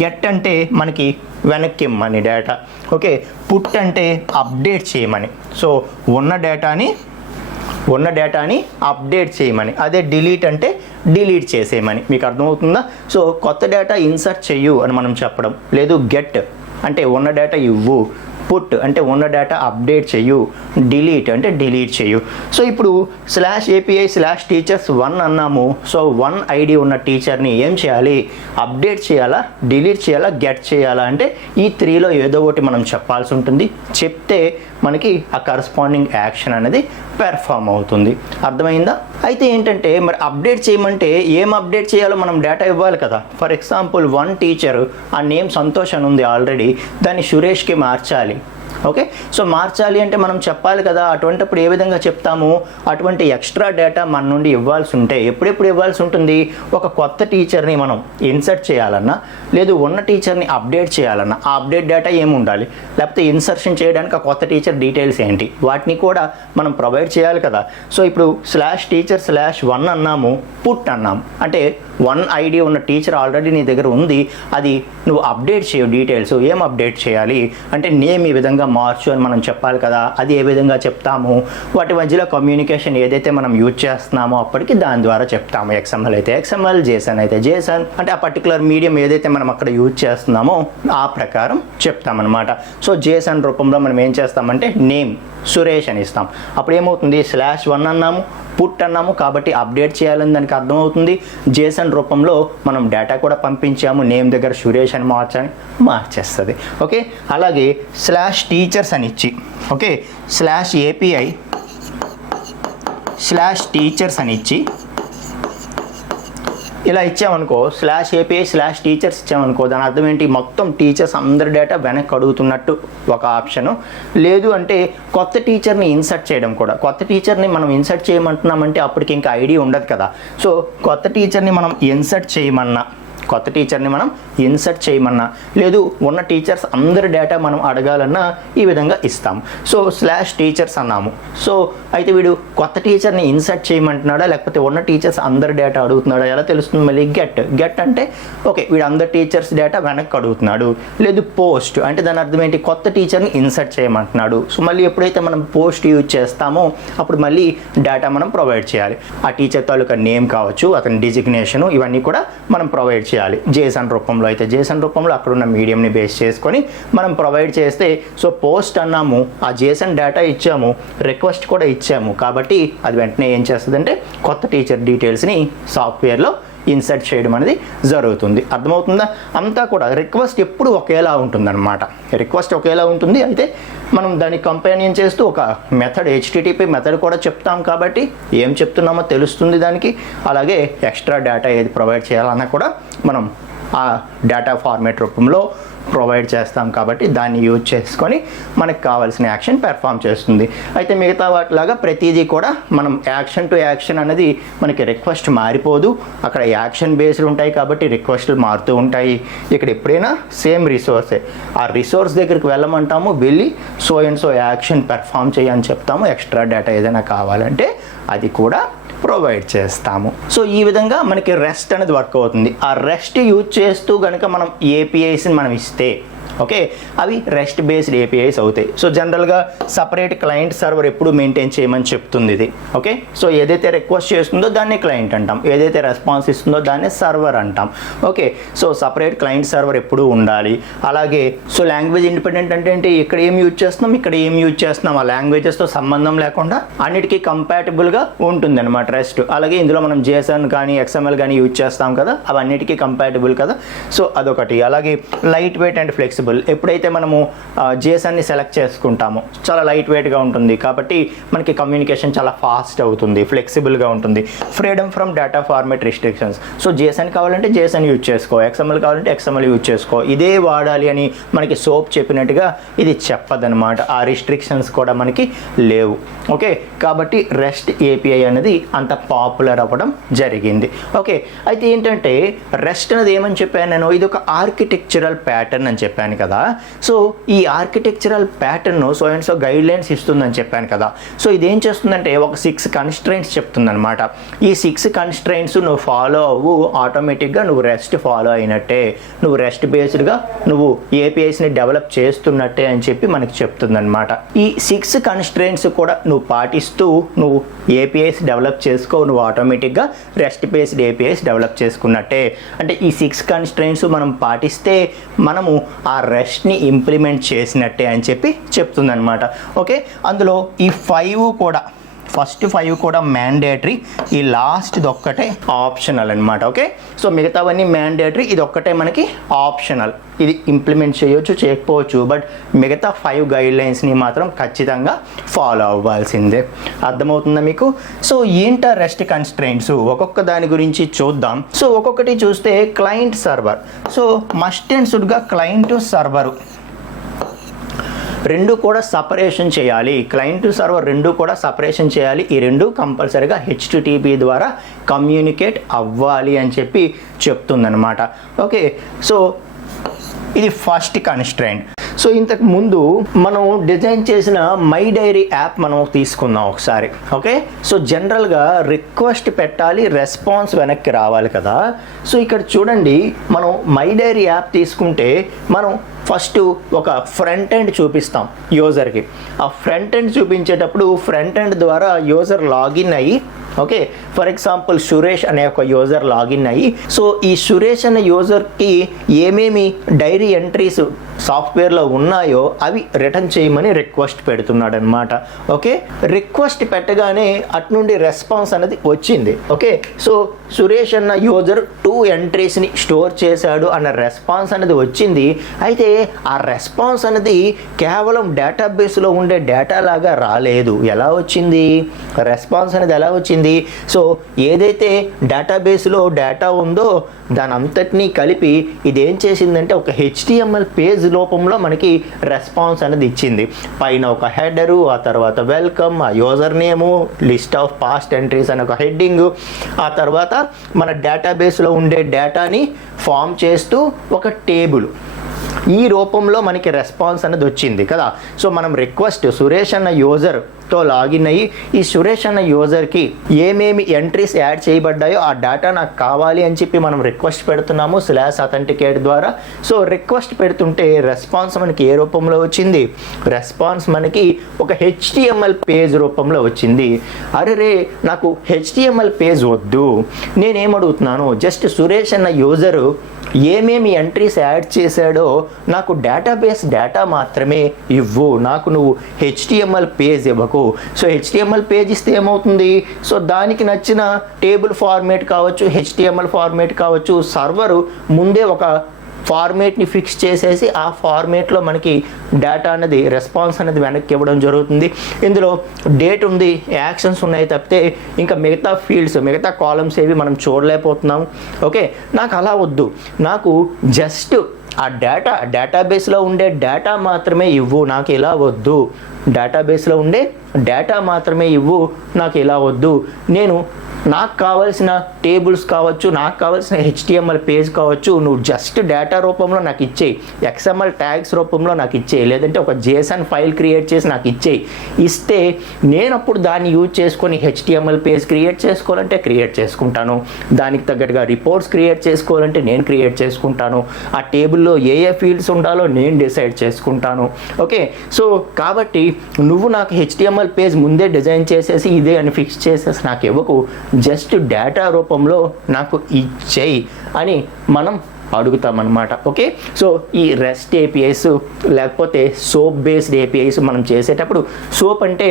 గెట్ అంటే మనకి వెనక్కి ఇమ్మని డేటా. ఓకే, పుట్ అంటే అప్డేట్ చేయమని. సో ఉన్న డేటాని అప్డేట్ చేయమని. అదే డిలీట్ అంటే డిలీట్ చేసేయమని. మీకు అర్థమవుతుందా? సో కొత్త డేటా ఇన్సర్ట్ చెయ్యు అని మనం చెప్పడం లేదు. గెట్ అంటే ఉన్న డేటా ఇవ్వు, పుట్ అంటే ఉన్న డేటా అప్డేట్ చెయ్యు, డిలీట్ అంటే డిలీట్ చెయ్యు. సో ఇప్పుడు /API/teachers1 అన్నాము. సో 1 ఐడి ఉన్న టీచర్ని ఏం చేయాలి? అప్డేట్ చేయాలా, డిలీట్ చేయాలా, గెట్ చేయాలా అంటే ఈ 3లో ఏదో ఒకటి మనం చెప్పాల్సి ఉంటుంది. చెప్తే మనకి ఆ కరస్పాండింగ్ యాక్షన్ అనేది పెర్ఫామ్ అవుతుంది. అర్థమైందా? అయితే ఏంటంటే మరి అప్డేట్ చేయమంటే ఏం అప్డేట్ చేయాలో మనం డేటా ఇవ్వాలి కదా. ఫర్ ఎగ్జాంపుల్ 1 టీచర్, ఆ నేమ్ సంతోష్ అని ఉంది ఆల్రెడీ, దాన్ని సురేష్కి మార్చాలి. ఓకే, సో మార్చాలి అంటే మనం చెప్పాలి కదా. అటువంటిప్పుడు ఏ విధంగా చెప్తాము? అటువంటి ఎక్స్ట్రా డేటా మన నుండి ఇవ్వాల్సి ఉంటే ఎప్పుడెప్పుడు ఇవ్వాల్సి ఉంటుంది? ఒక కొత్త టీచర్ని మనం ఇన్సర్ట్ చేయాలన్నా, లేదు ఉన్న టీచర్ని అప్డేట్ చేయాలన్నా ఆ అప్డేట్ డేటా ఏమి ఉండాలి? లేకపోతే ఇన్సర్షన్ చేయడానికి ఆ కొత్త టీచర్ డీటెయిల్స్ ఏంటి, వాటిని కూడా మనం ప్రొవైడ్ చేయాలి కదా. సో ఇప్పుడు /teachers/1 అన్నాము, పుట్ అన్నాము. అంటే 1 ఐడి ఉన్న టీచర్ ఆల్రెడీ నీ దగ్గర ఉంది, అది నువ్వు అప్డేట్ చేయవు డీటెయిల్స్. ఏం అప్డేట్ చేయాలి అంటే నేమ్ ఈ విధంగా మార్చు అని మనం చెప్పాలి కదా. అది ఏ విధంగా చెప్తాము? వాటి మధ్యలో కమ్యూనికేషన్ ఏదైతే మనం యూజ్ చేస్తున్నామో అప్పటికి దాని ద్వారా చెప్తాము. XML అయితే XML, JSON అయితే JSON, అంటే ఆ పర్టికులర్ మీడియం ఏదైతే మనం అక్కడ యూజ్ చేస్తున్నామో ఆ ప్రకారం చెప్తామన్నమాట. సో JSON రూపంలో మనం ఏం చేస్తామంటే నేమ్ సురేష్ అని ఇస్తాం. అప్పుడు ఏమవుతుంది? /1 అన్నాము, పుట్ అన్నాము, కాబట్టి అప్డేట్ చేయాలని దానికి అర్థమవుతుంది. JSON రూపంలో మనం డేటా కూడా పంపించాము, నేమ్ దగ్గర సురేష్ అని మార్చేస్తుంది. ఓకే, అలాగే /teachers అని ఇచ్చి, ఓకే, /API/teachers అని ఇచ్చి ఇలా ఇచ్చామనుకో, /API/teachers ఇచ్చామనుకో, దాని అర్థం ఏంటి? మొత్తం టీచర్స్ అందరి డేటా వెనక్కి అడుగుతున్నట్టు ఒక ఆప్షను. లేదు అంటే కొత్త టీచర్ని ఇన్సర్ట్ చేయడం కూడా. కొత్త టీచర్ని మనం ఇన్సర్ట్ చేయమంటున్నామంటే అప్పటికి ఇంకా ఐడి ఉండదు కదా. సో కొత్త టీచర్ని మనం ఇన్సర్ట్ చేయమన్నా, లేదు ఉన్న టీచర్స్ అందరి డేటా మనం అడగాలన్నా ఈ విధంగా ఇస్తాం. సో /teachers అన్నాము. సో అయితే వీడు కొత్త టీచర్ని ఇన్సర్ట్ చేయమంటున్నాడా లేకపోతే ఉన్న టీచర్స్ అందరి డేటా అడుగుతున్నాడా ఎలా తెలుస్తుంది? మళ్ళీ గెట్ అంటే ఓకే, వీడు అందరి టీచర్స్ డేటా వెనక్కి అడుగుతున్నాడు. లేదు పోస్ట్ అంటే దాని అర్థం ఏంటి? కొత్త టీచర్ని ఇన్సర్ట్ చేయమంటున్నాడు. సో మళ్ళీ ఎప్పుడైతే మనం పోస్ట్ యూజ్ చేస్తామో అప్పుడు మళ్ళీ డేటా మనం ప్రొవైడ్ చేయాలి. ఆ టీచర్ తాలూకా నేమ్ కావచ్చు, అతని డిజిగ్నేషను, ఇవన్నీ కూడా మనం ప్రొవైడ్ చేయాలి. JSON రూపంలో అయితే JSON రూపంలో అక్కడ ఉన్న మీడియంని బేస్ చేసుకొని మనం ప్రొవైడ్ చేస్తే, సో పోస్ట్ అన్నాము, ఆ JSON డేటా ఇచ్చాము, రిక్వెస్ట్ కూడా ఇచ్చాము, కాబట్టి అది వెంటనే ఏం చేస్తుందంటే కొత్త టీచర్ డీటెయిల్స్ని సాఫ్ట్వేర్లో ఇన్సర్ట్ చేయడం అనేది జరుగుతుంది. అర్థమవుతుందా? అంతా కూడా రిక్వెస్ట్ ఎప్పుడు ఒకేలా ఉంటుందన్నమాట. రిక్వెస్ట్ ఒకేలా ఉంటుంది. అయితే మనం దాన్ని కంపానియన్ చేస్తూ ఒక మెథడ్ HTTP మెథడ్ కూడా చెప్తాం కాబట్టి ఏం చెప్తున్నామో తెలుస్తుంది దానికి. అలాగే ఎక్స్ట్రా డేటా ఏది ప్రొవైడ్ చేయాలన్నా కూడా మనం ఆ డేటా ఫార్మేట్ రూపంలో ప్రొవైడ్ చేస్తాం కాబట్టి దాన్ని యూజ్ చేసుకొని మనకు కావాల్సిన యాక్షన్ పెర్ఫామ్ చేస్తుంది. అయితే మిగతా వాటిలాగా ప్రతిదీ కూడా మనం యాక్షన్ టు యాక్షన్ అనేది మనకి రిక్వెస్ట్ మారిపోదు. అక్కడ యాక్షన్ బేస్డ్ ఉంటాయి కాబట్టి రిక్వెస్ట్లు మారుతూ ఉంటాయి. ఇక్కడ ఎప్పుడైనా సేమ్ రిసోర్సే, ఆ రిసోర్స్ దగ్గరికి వెళ్ళమంటాము, వెళ్ళి so and so action perform చేయని చెప్తాము. ఎక్స్ట్రా డేటా ఏదైనా కావాలంటే అది కూడా ప్రొవైడ్ చేస్తాము. సో ఈ విధంగా మనకి రెస్ట్ అనేది వర్క్ అవుతుంది. ఆ రెస్ట్ యూజ్ చేస్తూ కనుక మనం ఏపీఐస్ని మనం ఇస్తే ఓకే, అవి రెస్ట్ బేస్డ్ ఏపీఐస్ అవుతాయి. సో జనరల్గా సపరేట్ క్లయింట్ సర్వర్ ఎప్పుడు మెయింటైన్ చేయమని చెప్తుంది ఇది. ఓకే, సో ఏదైతే రిక్వెస్ట్ చేస్తుందో దాన్ని క్లయింట్ అంటాం, ఏదైతే రెస్పాన్స్ ఇస్తుందో దాన్ని సర్వర్ అంటాం. Okay, so separate client server ఎప్పుడు ఉండాలి. అలాగే సో లాంగ్వేజ్ ఇండిపెండెంట్ అంటే ఏంటి, ఇక్కడ ఏం యూజ్ చేస్తున్నాం, ఇక్కడ ఏం యూజ్ చేస్తున్నాం, ఆ లాంగ్వేజెస్తో సంబంధం లేకుండా అన్నిటికీ కంపాటబుల్గా ఉంటుంది అనమాట రెస్ట్. అలాగే ఇందులో మనం JSON కానీ XML కానీ యూజ్ చేస్తాం కదా, అవన్నిటికీ కంపాటబుల్ కదా. సో అదొకటి. అలాగే లైట్ వెయిట్ అండ్ ఫ్లెక్సిబుల్. ఎప్పుడైతే మనము JSONని సెలెక్ట్ చేసుకుంటామో చాలా లైట్ వెయిట్గా ఉంటుంది కాబట్టి మనకి కమ్యూనికేషన్ చాలా ఫాస్ట్ అవుతుంది, ఫ్లెక్సిబుల్గా ఉంటుంది. Freedom from data format restrictions. So JSON కావాలంటే JSON యూజ్ చేసుకో, XML కావాలంటే XML యూజ్ చేసుకో, ఇదే వాడాలి అని మనకి సోప్ చెప్పినట్టుగా ఇది చెప్పదనమాట. ఆ రిస్ట్రిక్షన్స్ కూడా మనకి లేవు. ఓకే, కాబట్టి రెస్ట్ API అనేది అంత పాపులర్ అవ్వడం జరిగింది. ఓకే, అయితే ఏంటంటే రెస్ట్ అనేది ఏమని చెప్పాను నేను, ఇది ఒక ఆర్కిటెక్చరల్ ప్యాటర్న్ అని చెప్పాను కదా. సో ఈ architectural pattern so and so guide lines ఇస్తుందని చెప్పాను కదా. సో ఇదేం చేస్తుందంటే ఒక 6 కన్స్ట్రైంట్స్ చెప్తుందనమాట. ఈ 6 కన్స్ట్రైంట్స్ నువ్వు ఫాలో అవ్వు, ఆటోమేటిక్గా నువ్వు రెస్ట్ ఫాలో అయినట్టే, నువ్వు రెస్ట్ బేస్డ్గా నువ్వు ఏపీఐస్ని డెవలప్ చేస్తున్నట్టే అని చెప్పి మనకి చెప్తుందనమాట. ఈ 6 కన్స్ట్రైంట్స్ కూడా నువ్వు పాటిస్తూ నువ్వు ఏపీఐస్ డెవలప్ చేసుకో, నువ్వు ఆటోమేటిక్గా రెస్ట్ బేస్డ్ ఏపీఐస్ డెవలప్ చేసుకున్నట్టే. అంటే ఈ 6 కన్స్ట్రైంట్స్ మనం పాటిస్తే మనము ఆ రెస్ట్ని ఇంప్లిమెంట్ చేసినట్టే అని చెప్పి చెప్తుందనమాట. ఓకే, అందులో ఈ 5 కూడా, ఫస్ట్ 5 కూడా మ్యాండేటరీ, ఈ లాస్ట్ది ఒక్కటే ఆప్షనల్ అనమాట. ఓకే, సో మిగతావన్నీ మ్యాండేటరీ, ఇది ఒక్కటే మనకి ఆప్షనల్. ఇది ఇంప్లిమెంట్ చేయొచ్చు, చేయకపోవచ్చు, బట్ మిగతా 5 గైడ్ లైన్స్ని మాత్రం ఖచ్చితంగా ఫాలో అవ్వాల్సిందే. అర్థమవుతుందా మీకు? సో ఏంటా రెస్ట్ కన్స్ట్రైంట్స్, ఒక్కొక్క దాని గురించి చూద్దాం. సో ఒక్కొక్కటి చూస్తే client server. So must and షుడ్గా క్లయింట్ సర్వరు రెండు కూడా సపరేషన్ చేయాలి. క్లయింట్ సర్వర్ రెండు కూడా సపరేషన్ చేయాలి. ఈ రెండు కంపల్సరీగా HTTP ద్వారా కమ్యూనికేట్ అవ్వాలి అని చెప్పి చెప్తుందనమాట. ఓకే, సో ఇది ఫస్ట్ కన్స్ట్రైంట్. సో ఇంతకు ముందు మనం డిజైన్ చేసిన మై డైరీ యాప్ మనం తీసుకుందాం ఒకసారి. ఓకే, సో జనరల్గా రిక్వెస్ట్ పెట్టాలి, రెస్పాన్స్ వెనక్కి రావాలి కదా. సో ఇక్కడ చూడండి, మనం మై డైరీ యాప్ తీసుకుంటే మనం ఫస్ట్ ఒక ఫ్రంట్ ఎండ్ చూపిస్తాం యూజర్కి. ఆ ఫ్రంట్ ఎండ్ చూపించేటప్పుడు ఫ్రంట్ ఎండ్ ద్వారా యూజర్ లాగిన్ అయ్యి, ఓకే, ఫర్ ఎగ్జాంపుల్ సురేష్ అనే ఒక యూజర్ లాగిన్ అయ్యి, సో ఈ సురేష్ అనే యూజర్కి ఏమేమి డైరీ ఎంట్రీస్ సాఫ్ట్వేర్లో ఉన్నాయో అవి రిటర్న్ చేయమని రిక్వెస్ట్ పెడుతున్నాడు అనమాట. ఓకే, రిక్వెస్ట్ పెట్టగానే అటు నుండి రెస్పాన్స్ అనేది వచ్చింది. ఓకే, సో సురేష్ అన్న యూజర్ 2 ఎంట్రీస్ని స్టోర్ చేశాడు అన్న రెస్పాన్స్ అనేది వచ్చింది. అయితే ఆ రెస్పాన్స్ అనేది కేవలం డేటాబేస్లో ఉండే డేటా లాగా రాలేదు. ఎలా వచ్చింది రెస్పాన్స్ అనేది, ఎలా వచ్చింది? సో ఏదైతే డేటాబేస్లో డేటా ఉందో దాని అంతటినీ కలిపి ఇదేం చేసిందంటే ఒక HTML పేజ్ రూపంలో మనకి రెస్పాన్స్ అనేది ఇచ్చింది. పైన ఒక హెడరు, ఆ తర్వాత వెల్కమ్, ఆ user name, list of past entries అని ఒక హెడ్డింగ్, ఆ తర్వాత మన డేటాబేస్లో ఉండే డేటాని ఫామ్ చేస్తూ ఒక టేబుల్, ఈ రూపంలో మనకి రెస్పాన్స్ అనేది వచ్చింది కదా. సో మనం రిక్వెస్ట్ సురేష్ అన్న యూజర్తో లాగిన్ అయ్యి ఈ సురేష్ అన్న యూజర్కి ఏమేమి ఎంట్రీస్ యాడ్ చేయబడ్డాయో ఆ డేటా నాకు కావాలి అని చెప్పి మనం రిక్వెస్ట్ పెడుతున్నాము /authenticate ద్వారా. సో రిక్వెస్ట్ పెడుతుంటే రెస్పాన్స్ మనకి ఏ రూపంలో వచ్చింది? రెస్పాన్స్ మనకి ఒక HTML పేజ్ రూపంలో వచ్చింది. అరే నాకు HTML పేజ్ వద్దు, నేనేమడుగుతున్నాను, జస్ట్ సురేష్ అన్న యూజరు ఏమేమి ఎంట్రీస్ యాడ్ చేశాడో నాకు డేటాబేస్ డేటా మాత్రమే ఇవ్వు, నాకు నువ్వు HTML పేజ్ ఇవ్వకు. సో HTML పేజ్ ఇస్తే ఏమవుతుంది, సో దానికి నచ్చిన టేబుల్ ఫార్మేట్ కావచ్చు, HTML ఫార్మేట్ కావచ్చు, సర్వరు ముందే ఒక ఫార్మేట్ని ఫిక్స్ చేసేసి ఆ ఫార్మేట్లో మనకి డేటా అనేది రెస్పాన్స్ అనేది వెనక్కి ఇవ్వడం జరుగుతుంది. ఇందులో డేట్ ఉంది, యాక్షన్స్ ఉన్నాయి తప్పితే ఇంకా మిగతా ఫీల్డ్స్, మిగతా కాలమ్స్ ఏవి మనం చూడలేకపోతున్నాం. ఓకే, నాకు అలా వద్దు, నాకు జస్ట్ ఆ డేటాబేస్లో ఉండే డేటా మాత్రమే ఇవ్వు, నాకు ఇలా వద్దు. డేటాబేస్లో ఉండే డేటా మాత్రమే ఇవ్వు, నాకు ఇలా వద్దు. నాకు కావాల్సిన టేబుల్స్ కావచ్చు, నాకు కావాల్సిన HTML పేజ్ కావచ్చు, నువ్వు జస్ట్ డేటా రూపంలో నాకు ఇచ్చేయి, XML ట్యాగ్స్ రూపంలో నాకు ఇచ్చేయి, లేదంటే ఒక JSON ఫైల్ క్రియేట్ చేసి నాకు ఇచ్చేయి. ఇస్తే నేను అప్పుడు దాన్ని యూజ్ చేసుకొని HTML పేజ్ క్రియేట్ చేసుకోవాలంటే క్రియేట్ చేసుకుంటాను, దానికి తగ్గట్టుగా రిపోర్ట్స్ క్రియేట్ చేసుకోవాలంటే నేను క్రియేట్ చేసుకుంటాను, ఆ టేబుల్లో ఏ ఫీల్డ్స్ ఉండాలో నేను డిసైడ్ చేసుకుంటాను. ఓకే, సో కాబట్టి నువ్వు నాకు HTML పేజ్ ముందే డిజైన్ చేసేసి ఇదే అని ఫిక్స్ చేసేసి నాకు ఇవ్వకు, జస్ట్ డేటా రూపంలో నాకు ఇచ్చేయి అని మనం అడుగుతామన్నమాట. ఓకే, సో ఈ రెస్ట్ APIs లేకపోతే సోప్ బేస్డ్ APIs మనం చేసేటప్పుడు, సోప్ అంటే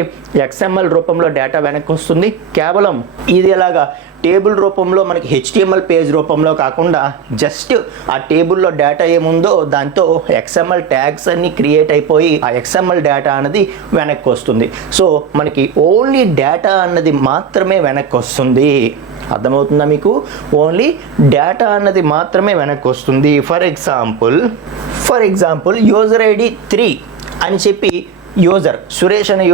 XML రూపంలో డేటా వెనక్కి వస్తుంది, కేవలం ఇది ఎలాగా టేబుల్ రూపంలో మనకి HTML పేజ్ రూపంలో కాకుండా జస్ట్ ఆ టేబుల్లో డేటా ఏముందో దాంతో XML ట్యాగ్స్ అన్ని క్రియేట్ అయిపోయి ఆ XML డేటా అన్నది వెనక్కి వస్తుంది. సో మనకి ఓన్లీ డేటా అన్నది మాత్రమే వెనక్కి వస్తుంది. అర్థమవుతుందా మీకు? ఓన్లీ డేటా అన్నది మాత్రమే వెనక్కి వస్తుంది. ఫర్ ఎగ్జాంపుల్ యూజర్ ID 3 అని చెప్పి సురేష్ అనే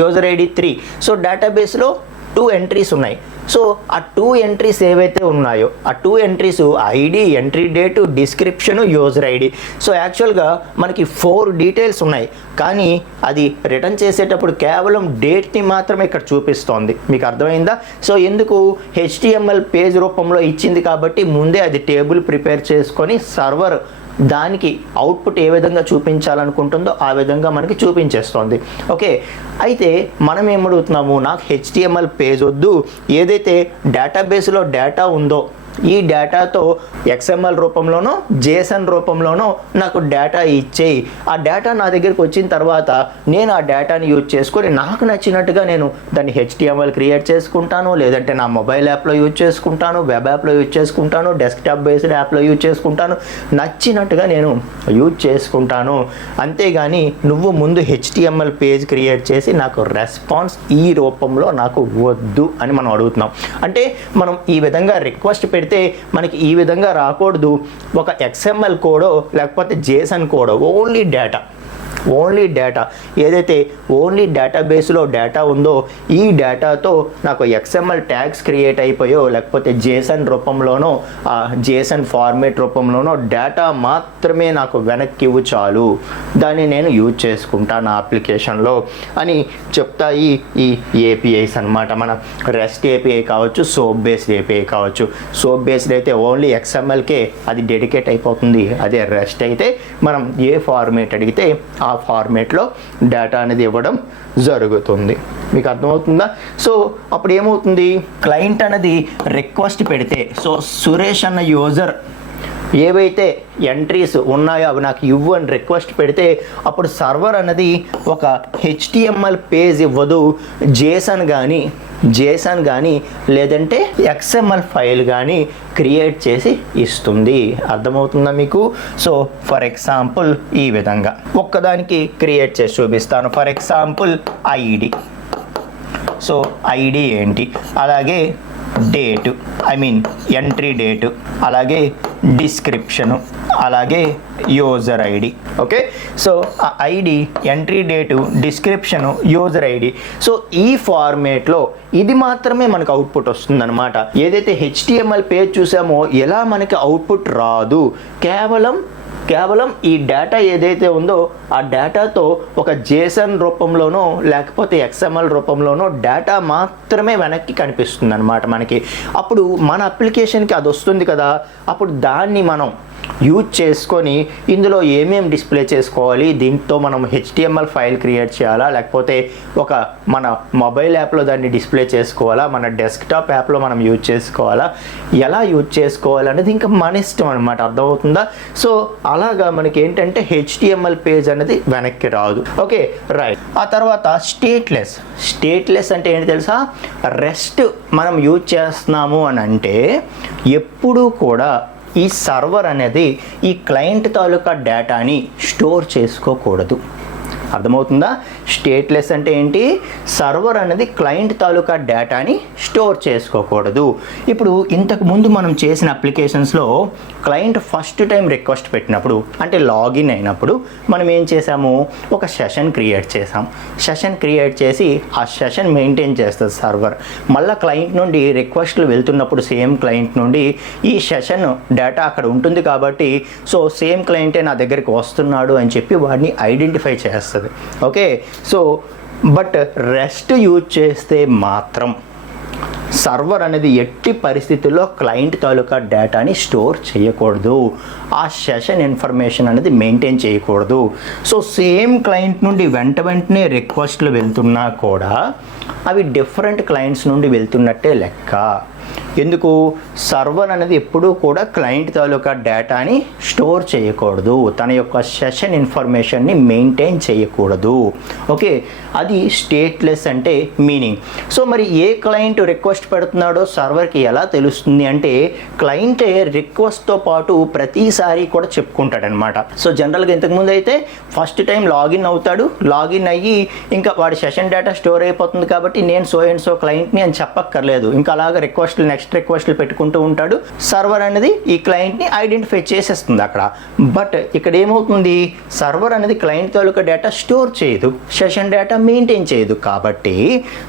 యూజర్ ID 3. సో డేటాబేస్లో 2 ఎంట్రీస్ ఉన్నాయి. సో ఆ 2 ఎంట్రీస్ ఏవైతే ఉన్నాయో ఆ 2 entries ID, entry date, description, user ID. So యాక్చువల్గా మనకి 4 డీటెయిల్స్ ఉన్నాయి, కానీ అది రిటర్న్ చేసేటప్పుడు కేవలం డేట్ని మాత్రమే ఇక్కడ చూపిస్తోంది. మీకు అర్థమైందా? సో ఎందుకు, HTML పేజ్ రూపంలో ఇచ్చింది కాబట్టి ముందే అది టేబుల్ ప్రిపేర్ చేసుకొని సర్వర్ దానికి అవుట్పుట్ ఏ విధంగా చూపించాలనుకుంటుందో ఆ విధంగా మనకి చూపించేస్తుంది. ఓకే, అయితే మనం ఏమడుగుతున్నాము, నాకు HTML పేజ్ వద్దు, ఏదైతే డేటాబేస్లో డేటా ఉందో ఈ డేటాతో XML రూపంలోనో JSON రూపంలోనో నాకు డేటా ఇచ్చేయి. ఆ డేటా నా దగ్గరికి వచ్చిన తర్వాత నేను ఆ డేటాని యూజ్ చేసుకొని నాకు నచ్చినట్టుగా నేను దాన్ని HTML క్రియేట్ చేసుకుంటాను, లేదంటే నా మొబైల్ యాప్లో యూజ్ చేసుకుంటాను, వెబ్ యాప్లో యూజ్ చేసుకుంటాను, డెస్క్టాప్ బేస్డ్ యాప్లో యూజ్ చేసుకుంటాను, నచ్చినట్టుగా నేను యూజ్ చేసుకుంటాను. అంతేగాని నువ్వు ముందు HTML పేజ్ క్రియేట్ చేసి నాకు రెస్పాన్స్ ఈ రూపంలో నాకు వద్దు అని మనం అడుగుతున్నాం. అంటే మనం ఈ విధంగా రిక్వెస్ట్ పెడితే మనకి ఈ విధంగా రాకూడదు, ఒక XML కోడో లేకపోతే JSON కోడో, ఓన్లీ డేటా ఏదైతే ఓన్లీ డేటాబేస్లో డేటా ఉందో ఈ డేటాతో నాకు XML ట్యాగ్స్ క్రియేట్ అయిపోయో లేకపోతే JSON రూపంలోనో JSON ఫార్మేట్ రూపంలోనో డేటా మాత్రమే నాకు వెనక్కి ఇవ్వు చాలు, దాన్ని నేను యూజ్ చేసుకుంటాను నా అప్లికేషన్లో అని చెప్తాయి ఈ APIs అన్నమాట. మన రెస్ట్ API కావచ్చు, సోప్ బేస్డ్ API కావచ్చు. సోప్ బేస్డ్ అయితే ఓన్లీ XMLకే అది డెడికేట్ అయిపోతుంది, అదే రెస్ట్ అయితే మనం ఏ ఫార్మేట్ అడిగితే ఆ ఫార్మేట్లో డేటా అనేది ఇవ్వడం జరుగుతుంది. మీకు అర్థమవుతుందా? సో అప్పుడు ఏమవుతుంది, క్లయింట్ అనేది రిక్వెస్ట్ పెడితే, సో సురేష్ అన్న యూజర్ ఏవైతే ఎంట్రీస్ ఉన్నాయో అవి నాకు ఇవ్వు అని రిక్వెస్ట్ పెడితే అప్పుడు సర్వర్ అనేది ఒక HTML పేజ్ ఇవ్వదు, JSON కానీ లేదంటే XML ఫైల్ కానీ క్రియేట్ చేసి ఇస్తుంది. అర్థమవుతుందా మీకు? సో ఫర్ ఎగ్జాంపుల్ ఈ విధంగా ఒక్కదానికి క్రియేట్ చేసి చూపిస్తాను. For example ID. So ID ఏంటి, అలాగే డేటు, ఎంట్రీ డేటు, అలాగే డిస్క్రిప్షను, అలాగే యూజర్ ID. ఓకే, సో ఆ ID, entry date, description, user ID. So ఈ ఫార్మేట్లో ఇది మాత్రమే మనకు అవుట్పుట్ వస్తుందన్నమాట. ఏదైతే HTML పేజ్ చూసామో ఎలా మనకి అవుట్పుట్ రాదు, కేవలం కేవలం ఈ డేటా ఏదైతే ఉందో ఆ డేటాతో ఒక జేసన్ రూపంలోనో లేకపోతే XML రూపంలోనో డేటా మాత్రమే వెనక్కి కనిపిస్తుంది అనమాట మనకి. అప్పుడు మన అప్లికేషన్కి అది వస్తుంది కదా, అప్పుడు దాన్ని మనం యూజ్ చేసుకొని ఇందులో ఏమేమి డిస్ప్లే చేసుకోవాలి, దీంతో మనం HTML ఫైల్ క్రియేట్ చేయాలా, లేకపోతే ఒక మన మొబైల్ యాప్లో దాన్ని డిస్ప్లే చేసుకోవాలా, మన డెస్క్టాప్ యాప్లో మనం యూజ్ చేసుకోవాలా, ఎలా యూజ్ చేసుకోవాలి అనేది ఇంకా మన ఇష్టం అనమాట. అర్థమవుతుందా? సో అలాగా మనకి ఏంటంటే HTML పేజ్ అనేది వెనక్కి రాదు. Okay right. ఆ తర్వాత స్టేట్లెస్ అంటే ఏంటి తెలుసా? రెస్ట్ మనం యూజ్ చేస్తున్నాము అని అంటే ఎప్పుడూ కూడా ఈ సర్వర్ అనేది ఈ క్లయింట్ తాలూకా డేటాని స్టోర్ చేసుకోకూడదు. అర్థమవుతుందా? స్టేట్లెస్ అంటే ఏంటి? సర్వర్ అనేది క్లయింట్ తాలూకా డేటాని స్టోర్ చేసుకోకూడదు. ఇప్పుడు ఇంతకు ముందు మనం చేసిన అప్లికేషన్స్లో క్లయింట్ ఫస్ట్ టైం రిక్వెస్ట్ పెట్టినప్పుడు అంటే లాగిన్ అయినప్పుడు మనం ఏం చేసాము? ఒక సెషన్ క్రియేట్ చేసాం. సెషన్ క్రియేట్ చేసి ఆ సెషన్ మెయింటైన్ చేస్తుంది సర్వర్. మళ్ళీ క్లయింట్ నుండి రిక్వెస్ట్లు వెళ్తున్నప్పుడు సేమ్ క్లయింట్ నుండి ఈ సెషన్ డేటా అక్కడ ఉంటుంది కాబట్టి సో సేమ్ క్లయింటే నా దగ్గరికి వస్తున్నాడు అని చెప్పి వాడిని ఐడెంటిఫై చేస్తుంది. Okay, so but rest use చేస్తే మాత్రం సర్వర్ అనేది ఎట్టి పరిస్థితుల్లో క్లయింట్ తాలూకా డేటాని స్టోర్ చేయకూడదు, ఆ సెషన్ ఇన్ఫర్మేషన్ అనేది మెయింటైన్ చేయకూడదు. సో సేమ్ క్లయింట్ నుండి వెంటనే రిక్వెస్ట్లు వెళ్తున్నా కూడా అవి డిఫరెంట్ క్లయింట్స్ నుండి వెళ్తున్నట్టే లెక్క. ఎందుకు? సర్వర్ అనేది ఎప్పుడూ కూడా క్లయింట్ తాలూకా డేటాని స్టోర్ చేయకూడదు, తన యొక్క సెషన్ ఇన్ఫర్మేషన్ని మెయింటైన్ చేయకూడదు. ఓకే, అది స్టేట్లెస్ అంటే మీనింగ్. సో మరి ఏ క్లయింట్ రిక్వెస్ట్ పెడుతున్నాడో సర్వర్కి ఎలా తెలుస్తుంది అంటే క్లయింటే రిక్వెస్ట్తో పాటు ప్రతిసారి కూడా చెప్పుకుంటాడనమాట. సో జనరల్గా ఇంతకుముందు అయితే ఫస్ట్ టైం లాగిన్ అవుతాడు, లాగిన్ అయ్యి ఇంకా వాడి సెషన్ డేటా స్టోర్ అయిపోతుంది కాబట్టి నేను సో అండ్ సో క్లయింట్ని అని చెప్పక్కర్లేదు, ఇంకా అలాగా నెక్స్ట్ రిక్వెస్ట్లు పెట్టుకుంటూ ఉంటాడు. సర్వర్ అనేది ఈ క్లయింట్ని ఐడెంటిఫై చేసేస్తుంది అక్కడ. బట్ ఇక్కడ ఏమవుతుంది? సర్వర్ అనేది క్లయింట్ తాలూకా డేటా స్టోర్ చేయదు, సెషన్ డేటా మెయింటైన్ చేయదు. కాబట్టి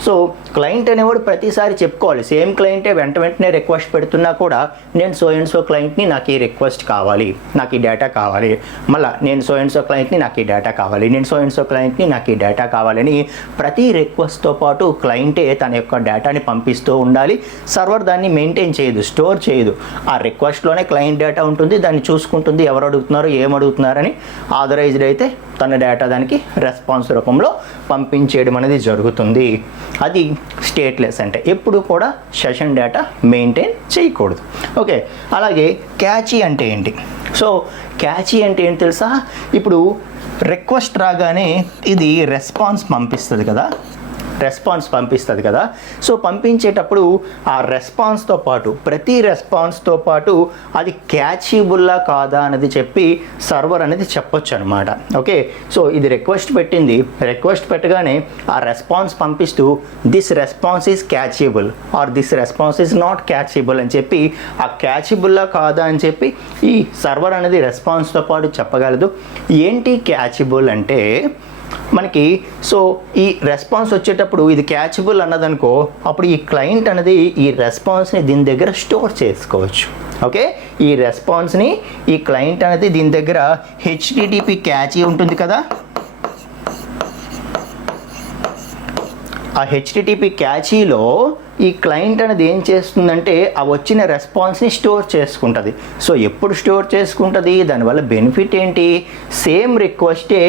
సో క్లయింట్ అనేవాడు ప్రతిసారి చెప్పుకోవాలి. సేమ్ క్లయింటే వెంటనే రిక్వెస్ట్ పెడుతున్నా కూడా నేను సో అండ్ సో క్లయింట్ని నాకు ఈ రిక్వెస్ట్ కావాలి, నాకు ఈ డేటా కావాలి, మళ్ళీ నేను సో అండ్ సో క్లయింట్ని నాకు ఈ డేటా కావాలి, నేను సో అండ్ సో క్లయింట్ని నాకు ఈ డేటా కావాలని ప్రతి రిక్వెస్ట్తో పాటు క్లయింటే తన యొక్క డేటాని పంపిస్తూ ఉండాలి. సర్వర్ దాన్ని మెయింటైన్ చేయదు, స్టోర్ చేయదు. ఆ రిక్వెస్ట్లోనే క్లయింట్ డేటా ఉంటుంది, దాన్ని చూసుకుంటుంది, ఎవరు అడుగుతున్నారు ఏం అడుగుతున్నారని. ఆథరైజ్డ్ అయితే తన డేటా దానికి రెస్పాన్స్ రూపంలో పంపించేయడం అనేది జరుగుతుంది. అది స్టేట్లెస్ అంటే ఎప్పుడు కూడా సెషన్ డేటా మెయింటైన్ చేయకూడదు. ఓకే, అలాగే క్యాచీ అంటే ఏంటి? సో క్యాచీ అంటే ఏంటి తెలుసా? ఇప్పుడు రిక్వెస్ట్ రాగానే ఇది రెస్పాన్స్ పంపిస్తుంది కదా. సో పంపించేటప్పుడు ఆ రెస్పాన్స్తో పాటు ప్రతి రెస్పాన్స్తో పాటు అది క్యాచబుల్లా కాదా అనేది చెప్పి సర్వర్ అనేది చెప్పొచ్చు అనమాట. ఓకే, సో ఇది రిక్వెస్ట్ పెట్టింది, రిక్వెస్ట్ పెట్టగానే ఆ రెస్పాన్స్ పంపిస్తూ this response is cacheable or this response is not cacheable అని చెప్పి ఆ క్యాచబుల్లా కాదా అని చెప్పి ఈ సర్వర్ అనేది రెస్పాన్స్తో పాటు చెప్పగలదు. ఏంటి క్యాచబుల్ అంటే మనకి సో ఈ రెస్పాన్స్ వచ్చేటప్పుడు ఇది క్యాచబుల్ అన్నదనుకో, అప్పుడు ఈ క్లయింట్ అనేది ఈ రెస్పాన్స్ని దీని దగ్గర స్టోర్ చేసుకోవచ్చు. ఓకే, ఈ రెస్పాన్స్ని ఈ క్లయింట్ అనేది దీని దగ్గర HTTP క్యాచీ ఉంటుంది కదా, ఆ HTTP క్యాచీలో ఈ క్లయింట్ అనేది ఏం చేస్తుందంటే ఆ వచ్చిన రెస్పాన్స్ని స్టోర్ చేసుకుంటుంది. సో ఎప్పుడు స్టోర్ చేసుకుంటుంది? దానివల్ల బెనిఫిట్ ఏంటి? సేమ్ రిక్వెస్టే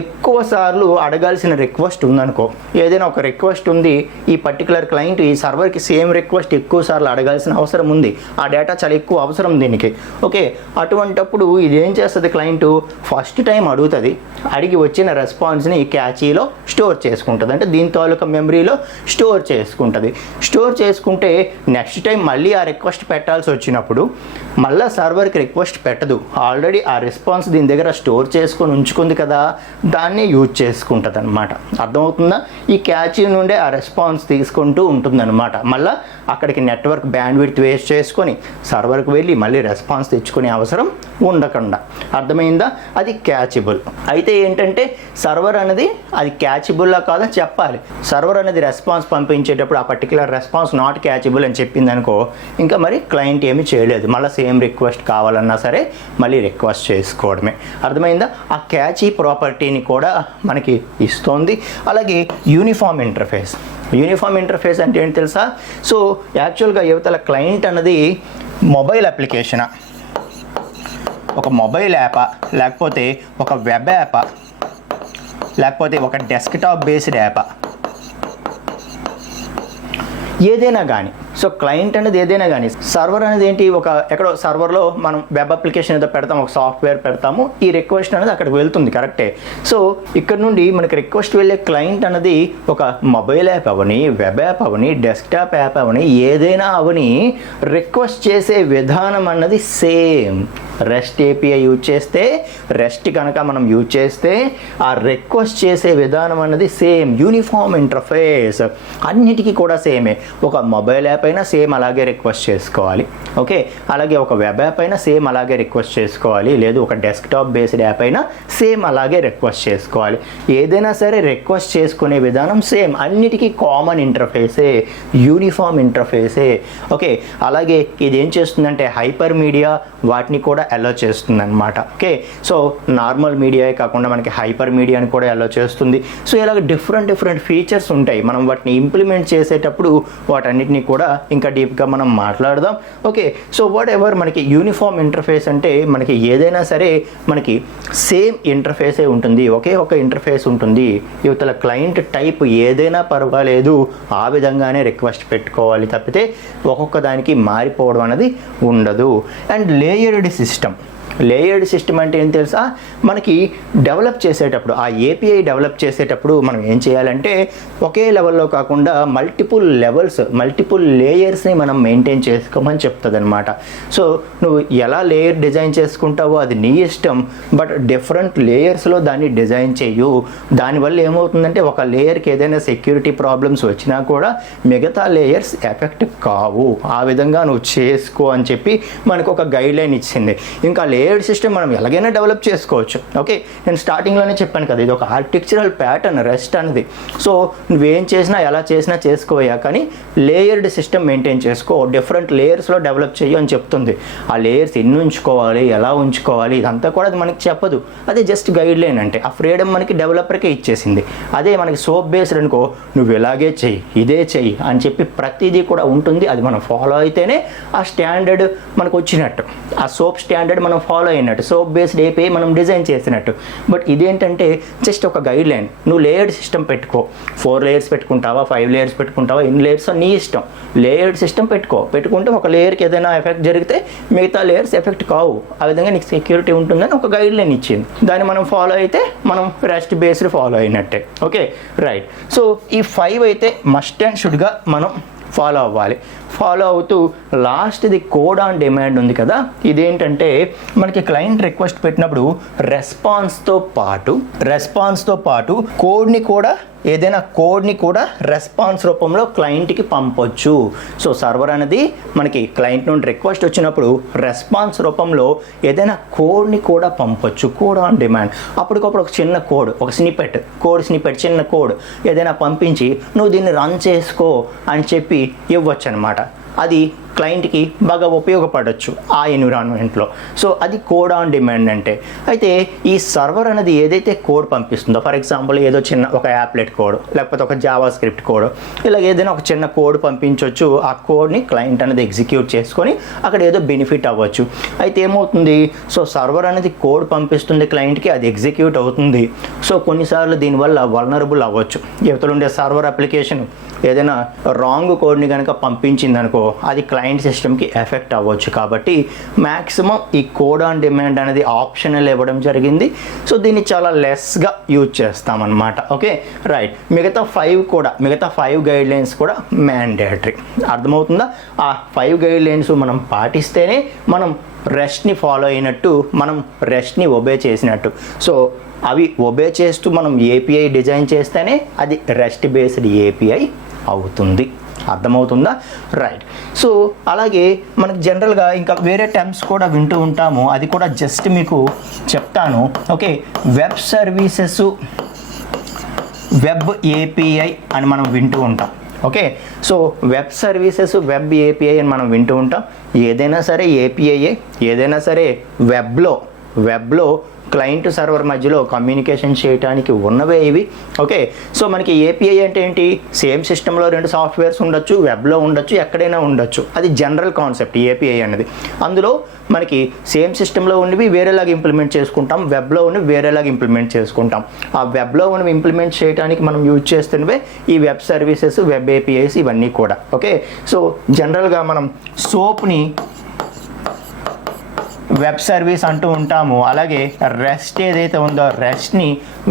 ఎక్కువ సార్లు అడగాల్సిన రిక్వెస్ట్ ఉందనుకో, ఏదైనా ఒక రిక్వెస్ట్ ఉంది, ఈ పర్టికులర్ క్లయింట్ ఈ సర్వర్కి సేమ్ రిక్వెస్ట్ ఎక్కువ సార్లు అడగాల్సిన అవసరం ఉంది, ఆ డేటా చాలా ఎక్కువ అవసరం దీనికి. ఓకే, అటువంటప్పుడు ఇది ఏం చేస్తుంది? క్లయింట్ ఫస్ట్ టైం అడుగుతుంది, అడిగి వచ్చిన రెస్పాన్స్ని క్యాచీలో స్టోర్ చేసుకుంటుంది, అంటే దీని తాలూకా మెమరీలో స్టోర్ చేసుకుంటుంది. స్టోర్ చేసుకుంటే నెక్స్ట్ టైం మళ్ళీ ఆ రిక్వెస్ట్ పెట్టాల్సి వచ్చినప్పుడు మళ్ళీ సర్వర్కి రిక్వెస్ట్ పెట్టదు, ఆల్రెడీ ఆ రెస్పాన్స్ దీని దగ్గర స్టోర్ చేసుకొని ఉంచుకుంది కదా, దాన్నే యూజ్ చేసుకుంటుంది అనమాట. అర్థమవుతుందా? ఈ క్యాచీ నుండే ఆ రెస్పాన్స్ తీసుకుంటూ ఉంటుందన్నమాట. మళ్ళీ అక్కడికి నెట్వర్క్ బ్యాండ్విడ్త్ వేస్ట్ చేసుకొని సర్వర్కి వెళ్ళి మళ్ళీ రెస్పాన్స్ తెచ్చుకునే అవసరం ఉండకుండా. అర్థమైందా? అది క్యాచబుల్. అయితే ఏంటంటే సర్వర్ అనేది అది క్యాచబుల్లా కాదని చెప్పాలి. సర్వర్ అనేది రెస్పాన్స్ పంపించేటప్పుడు ఆ పర్టికులర్ రెస్పాన్స్ నాట్ క్యాచబుల్ అని చెప్పింది అనుకో, ఇంకా మరి క్లయింట్ ఏమీ చేయలేదు, మళ్ళీ సేమ్ రిక్వెస్ట్ కావాలన్నా సరే మళ్ళీ రిక్వెస్ట్ చేసుకోవడమే. అర్థమైందా? ఆ క్యాచీ ప్రాపర్టీని కూడా మనకి ఇస్తోంది. అలాగే యూనిఫామ్ ఇంటర్ఫేస్. యూనిఫామ్ ఇంటర్ఫేస్ అంటే ఏంటి తెలుసా? సో యాక్చువల్గా యువతల క్లయింట్ అన్నది మొబైల్ అప్లికేషనా, ఒక మొబైల్ యాపా, లేకపోతే ఒక వెబ్ యాపా, లేకపోతే ఒక డెస్క్టాప్ బేస్డ్ యాపా, ఏదైనా కానీ. సో క్లయింట్ అనేది ఏదైనా కానీ, సర్వర్ అనేది ఏంటి, ఒక ఎక్కడో సర్వర్లో మనం వెబ్ అప్లికేషన్ ఏదో పెడతాము, ఒక సాఫ్ట్వేర్ పెడతాము, ఈ రిక్వెస్ట్ అనేది అక్కడికి వెళ్తుంది, కరెక్టే. సో ఇక్కడ నుండి మనకి రిక్వెస్ట్ వెళ్ళే క్లయింట్ అనేది ఒక మొబైల్ యాప్ అవని, వెబ్ యాప్ అవని, డెస్క్టాప్ యాప్ అవని, ఏదైనా అవని రిక్వెస్ట్ చేసే విధానం అన్నది సేమ్. రెస్ట్ ఏపీఐ యూజ్ చేస్తే, రెస్ట్ కనుక మనం యూజ్ చేస్తే ఆ రిక్వెస్ట్ చేసే విధానం అన్నది సేమ్. యూనిఫామ్ ఇంటర్ఫేస్ అన్నిటికీ కూడా సేమే. ఒక మొబైల్ యాప్ అయినా సేమ్ అలాగే రిక్వెస్ట్ చేసుకోవాలి, ఓకే. అలాగే ఒక వెబ్ యాప్ అయినా సేమ్ అలాగే రిక్వెస్ట్ చేసుకోవాలి, లేదు ఒక డెస్క్టాప్ బేస్డ్ యాప్ అయినా సేమ్ అలాగే రిక్వెస్ట్ చేసుకోవాలి. ఏదైనా సరే రిక్వెస్ట్ చేసుకునే విధానం సేమ్. అన్నిటికీ కామన్ ఇంటర్ఫేసే, యూనిఫామ్ ఇంటర్ఫేసే, ఓకే. అలాగే ఇది ఏం చేస్తుందంటే హైపర్ మీడియా వాటిని కూడా అలో చేస్తుంది అనమాట, ఓకే. సో నార్మల్ మీడియా కాకుండా మనకి హైపర్ మీడియాని కూడా అలో చేస్తుంది. సో ఇలాగ డిఫరెంట్ ఫీచర్స్ ఉంటాయి. మనం వాటిని ఇంప్లిమెంట్ చేసేటప్పుడు వాటన్నిటిని కూడా ఇంకా డీప్గా మనం మాట్లాడదాం, ఓకే. సో వాట్ ఎవర్ మనకి యూనిఫామ్ ఇంటర్ఫేస్ అంటే మనకి ఏదైనా సరే మనకి సేమ్ ఇంటర్ఫేసే ఉంటుంది, ఒకే ఒక ఇంటర్ఫేస్ ఉంటుంది. యువతల క్లయింట్ టైప్ ఏదైనా పర్వాలేదు, ఆ విధంగానే రిక్వెస్ట్ పెట్టుకోవాలి తప్పితే ఒక్కొక్క దానికి మారిపోవడం అనేది ఉండదు. అండ్ లేయర్డ్ సిస్టమ్ అంటే ఏం తెలుసా? మనకి డెవలప్ చేసేటప్పుడు, ఆ ఏపీఐ డెవలప్ చేసేటప్పుడు మనం ఏం చేయాలంటే ఒకే లెవెల్లో కాకుండా మల్టిపుల్ లెవెల్స్, మల్టిపుల్ లేయర్స్ని మనం మెయింటైన్ చేసుకోమని చెప్తుంది అనమాట. సో నువ్వు ఎలా లేయర్ డిజైన్ చేసుకుంటావో అది నీ ఇష్టం, బట్ డిఫరెంట్ లేయర్స్లో దాన్ని డిజైన్ చేయు. దానివల్ల ఏమవుతుందంటే ఒక లేయర్కి ఏదైనా సెక్యూరిటీ ప్రాబ్లమ్స్ వచ్చినా కూడా మిగతా లేయర్స్ ఎఫెక్ట్ కావు. ఆ విధంగా నువ్వు చేసుకో అని చెప్పి మనకు ఒక గైడ్ లైన్ ఇచ్చింది. ఇంకా లేయర్డ్ సిస్టమ్ మనం ఎలాగైనా డెవలప్ చేసుకోవచ్చు, ఓకే. నేను స్టార్టింగ్లోనే చెప్పాను కదా, ఇది ఒక ఆర్కిటెక్చరల్ ప్యాటర్న్ రెస్ట్ అనేది. సో నువ్వేం చేసినా ఎలా చేసినా చేసుకోవా, కానీ లేయర్డ్ సిస్టమ్ మెయింటైన్ చేసుకో, డిఫరెంట్ లేయర్స్లో డెవలప్ చేయు అని చెప్తుంది. ఆ లేయర్స్ ఎన్ని ఉంచుకోవాలి, ఎలా ఉంచుకోవాలి, ఇదంతా కూడా అది మనకి చెప్పదు. అదే జస్ట్ గైడ్ లైన్. అంటే ఆ ఫ్రీడమ్ మనకి డెవలపర్కే ఇచ్చేసింది. అదే మనకి సోప్ బేస్డ్ అనుకో, నువ్వు ఇలాగే చెయ్యి, ఇదే చెయ్యి అని చెప్పి ప్రతిదీ కూడా ఉంటుంది. అది మనం ఫాలో అయితేనే ఆ స్టాండర్డ్ మనకు వచ్చినట్టు, ఆ సోప్ స్టాండర్డ్ మనం ఫాలో అయినట్టు, సోప్ బేస్డ్ ఏపీఐ మనం డిజైన్ చేసినట్టు. బట్ ఇదేంటంటే జస్ట్ ఒక గైడ్ లైన్. నువ్వు లేయర్డ్ సిస్టమ్ పెట్టుకో, 4 లేయర్స్ పెట్టుకుంటావా, 5 లేయర్స్ పెట్టుకుంటావా, ఎన్ని లేయర్స్ నీ ఇష్టం. లేయర్డ్ సిస్టమ్ పెట్టుకుంటే ఒక లేయర్కి ఏదైనా ఎఫెక్ట్ జరిగితే మిగతా లేయర్స్ ఎఫెక్ట్ కావు. ఆ విధంగా నీకు సెక్యూరిటీ ఉంటుందని ఒక గైడ్ లైన్ ఇచ్చింది. దాన్ని మనం ఫాలో అయితే మనం రెస్ట్ బేస్డ్ ఫాలో అయినట్టే, ఓకే, రైట్. సో ఈ 5 అయితే మస్ట్ అండ్ షుడ్గా మనం ఫాలో అవ్వాలి. ఫాలో అవుతూ లాస్ట్ది కోడ్ ఆన్ డిమాండ్ ఉంది కదా, ఇదేంటంటే మనకి క్లయింట్ రిక్వెస్ట్ పెట్టినప్పుడు రెస్పాన్స్తో పాటు కోడ్ని కూడా, ఏదైనా కోడ్ని కూడా రెస్పాన్స్ రూపంలో క్లయింట్కి పంపొచ్చు. సో సర్వర్ అనేది మనకి క్లయింట్ నుండి రిక్వెస్ట్ వచ్చినప్పుడు రెస్పాన్స్ రూపంలో ఏదైనా కోడ్ని కూడా పంపొచ్చు, కోడ్ ఆన్ డిమాండ్. అప్పటికప్పుడు ఒక చిన్న కోడ్, ఒక స్నిపెట్, చిన్న కోడ్ ఏదైనా పంపించి నువ్వు దీన్ని రన్ చేసుకో అని చెప్పి ఇవ్వచ్చు అనమాట. అది క్లయింట్కి బాగా ఉపయోగపడవచ్చు ఆ ఎన్విరాన్మెంట్లో. సో అది కోడ్ ఆన్ డిమాండ్ అంటే. అయితే ఈ సర్వర్ అనేది ఏదైతే కోడ్ పంపిస్తుందో, ఫర్ ఎగ్జాంపుల్ ఏదో చిన్న ఒక యాప్లెట్ కోడ్, లేకపోతే ఒక జావా స్క్రిప్ట్ కోడ్, ఇలా ఏదైనా ఒక చిన్న కోడ్ పంపించవచ్చు. ఆ కోడ్ని క్లయింట్ అనేది ఎగ్జిక్యూట్ చేసుకొని అక్కడ ఏదో బెనిఫిట్ అవ్వచ్చు. అయితే ఏమవుతుంది, సో సర్వర్ అనేది కోడ్ పంపిస్తుంది క్లయింట్కి, అది ఎగ్జిక్యూట్ అవుతుంది. సో కొన్నిసార్లు దీనివల్ల వల్నరబుల్ అవ్వచ్చు. యువతలు ఉండే సర్వర్ అప్లికేషన్ ఏదైనా రాంగ్ కోడ్ని కనుక పంపించింది అనుకో, అది క్లయింట్ సిస్టమ్కి ఎఫెక్ట్ అవ్వచ్చు. కాబట్టి మ్యాక్సిమం ఈ కోడ్ ఆన్ డిమాండ్ అనేది ఆప్షనల్ ఇవ్వడం జరిగింది. సో దీన్ని చాలా లెస్గా యూజ్ చేస్తామన్నమాట, ఓకే, రైట్. మిగతా 5 గైడ్ లైన్స్ కూడా మ్యాండేటరీ. అర్థమవుతుందా? ఆ 5 గైడ్ లైన్స్ మనం పాటిస్తేనే మనం రెస్ట్ని ఫాలో అయినట్టు, మనం రెస్ట్ని ఒబే చేసినట్టు. సో అవి ఒబే చేస్తూ మనం ఏపీఐ డిజైన్ చేస్తేనే అది రెస్ట్ బేస్డ్ ఏపీఐ అవుతుంది. అర్థమవుతుందా? రైట్. సో అలాగే మనకు జనరల్గా ఇంకా వేరే టర్మ్స్ కూడా వింటూ ఉంటాము, అది కూడా జస్ట్ మీకు చెప్తాను, okay. Web services, web API అని మనం వింటూ ఉంటాం. Okay, so web services, web API అని మనం వింటూ ఉంటాం. ఏదైనా సరే ఏపీఐఏ, ఏదైనా సరే వెబ్లో క్లయింట్ సర్వర్ మధ్యలో కమ్యూనికేషన్ చేయడానికి ఉన్నవే ఇవి. ఓకే, సో మనకి ఏపీఐ అంటే ఏంటి? సేమ్ సిస్టంలో 2 సాఫ్ట్వేర్స్ ఉండొచ్చు, వెబ్లో ఉండొచ్చు, ఎక్కడైనా ఉండొచ్చు. అది జనరల్ కాన్సెప్ట్ ఏపీఐ అనేది. అందులో మనకి సేమ్ సిస్టంలో ఉన్నవి వేరేలాగా ఇంప్లిమెంట్ చేసుకుంటాం, వెబ్లో ఉన్నవి వేరేలాగా ఇంప్లిమెంట్ చేసుకుంటాం. ఆ వెబ్లో ఉన్నవి ఇంప్లిమెంట్ చేయడానికి మనం యూజ్ చేస్తున్నవే ఈ వెబ్ సర్వీసెస్, వెబ్ ఏపీఐస్ ఇవన్నీ కూడా. ఓకే, సో జనరల్గా మనం సోప్ని వెబ్ సర్వీస్ అంటూ ఉంటాము, అలాగే రెస్ట్ ఏదైతే ఉందో రెస్ట్ని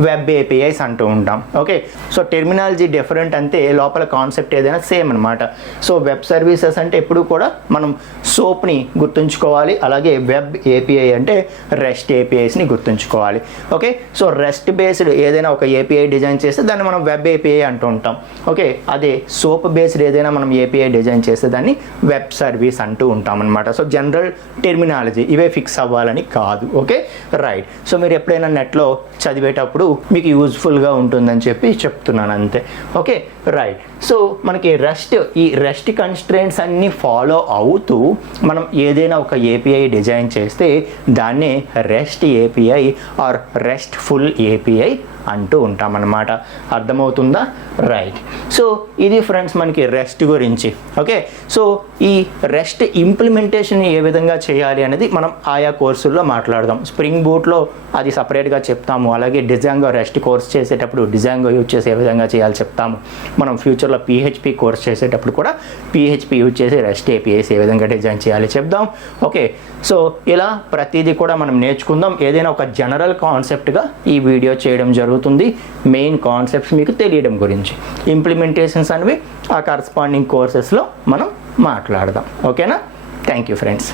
వెబ్ ఏపీఐస్ అంటూ ఉంటాం. ఓకే, సో టెర్మినాలజీ డిఫరెంట్ అంతే, లోపల కాన్సెప్ట్ ఏదైనా సేమ్ అనమాట. సో వెబ్ సర్వీసెస్ అంటే ఎప్పుడు కూడా మనం సోప్ని గుర్తుంచుకోవాలి, అలాగే వెబ్ ఏపీఐ అంటే రెస్ట్ ఏపీఐస్ని గుర్తుంచుకోవాలి. ఓకే, సో రెస్ట్ బేస్డ్ ఏదైనా ఒక ఏపీఐ డిజైన్ చేస్తే దాన్ని మనం వెబ్ ఏపీఐ అంటూ ఉంటాం. ఓకే, అదే సోప్ బేస్డ్ ఏదైనా మనం ఏపీఐ డిజైన్ చేస్తే దాన్ని వెబ్ సర్వీస్ అంటూ ఉంటాం అనమాట. సో జనరల్ టెర్మినాలజీ ఇవే ఫిక్స్ అవ్వాలని కాదు. Okay, right. సో మీరు ఎప్పుడైనా నెట్లో చదివేటప్పుడు మీకు యూజ్ఫుల్గా ఉంటుందని చెప్పి చెప్తున్నాను అంతే. Okay, right. సో మనకి ఈ రెస్ట్ కన్స్ట్రెయింట్స్ అన్నీ ఫాలో అవుతూ మనం ఏదైనా ఒక ఏపీఐ డిజైన్ చేస్తే దాన్నే REST API or RESTful API అంటూ ఉంటామన్నమాట. అర్థమవుతుందా? రైట్. సో ఇది ఫ్రెండ్స్ మనకి రెస్ట్ గురించి. ఓకే, సో ఈ రెస్ట్ ఇంప్లిమెంటేషన్ ఏ విధంగా చేయాలి అనేది మనం ఆయా కోర్సుల్లో మాట్లాడదాం. స్ప్రింగ్ బూట్లో అది సపరేట్గా చెప్తాము, అలాగే డిజాంగో రెస్ట్ కోర్స్ చేసేటప్పుడు డిజాంగో యూజ్ చేసి ఏ విధంగా చేయాలి చెప్తాము. మనం ఫ్యూచర్లో పిహెచ్పి కోర్స్ చేసేటప్పుడు కూడా పిహెచ్పి యూజ్ చేసి రెస్ట్ ఏపీఐస్ ఏ విధంగా డిజైన్ చేయాలి చెప్దాం. ఓకే, సో ఇలా ప్రతిదీ కూడా మనం నేర్చుకుందాం. ఏదైనా ఒక జనరల్ కాన్సెప్ట్గా ఈ వీడియో చేయడం జరుగుతుంది, మెయిన్ కాన్సెప్ట్స్ మీకు తెలియడం గురించి. ఇంప్లిమెంటేషన్స్ అనేవి ఆ కరస్పాండింగ్ కోర్సెస్లో మనం మాట్లాడదాం. ఓకేనా? Thank you friends.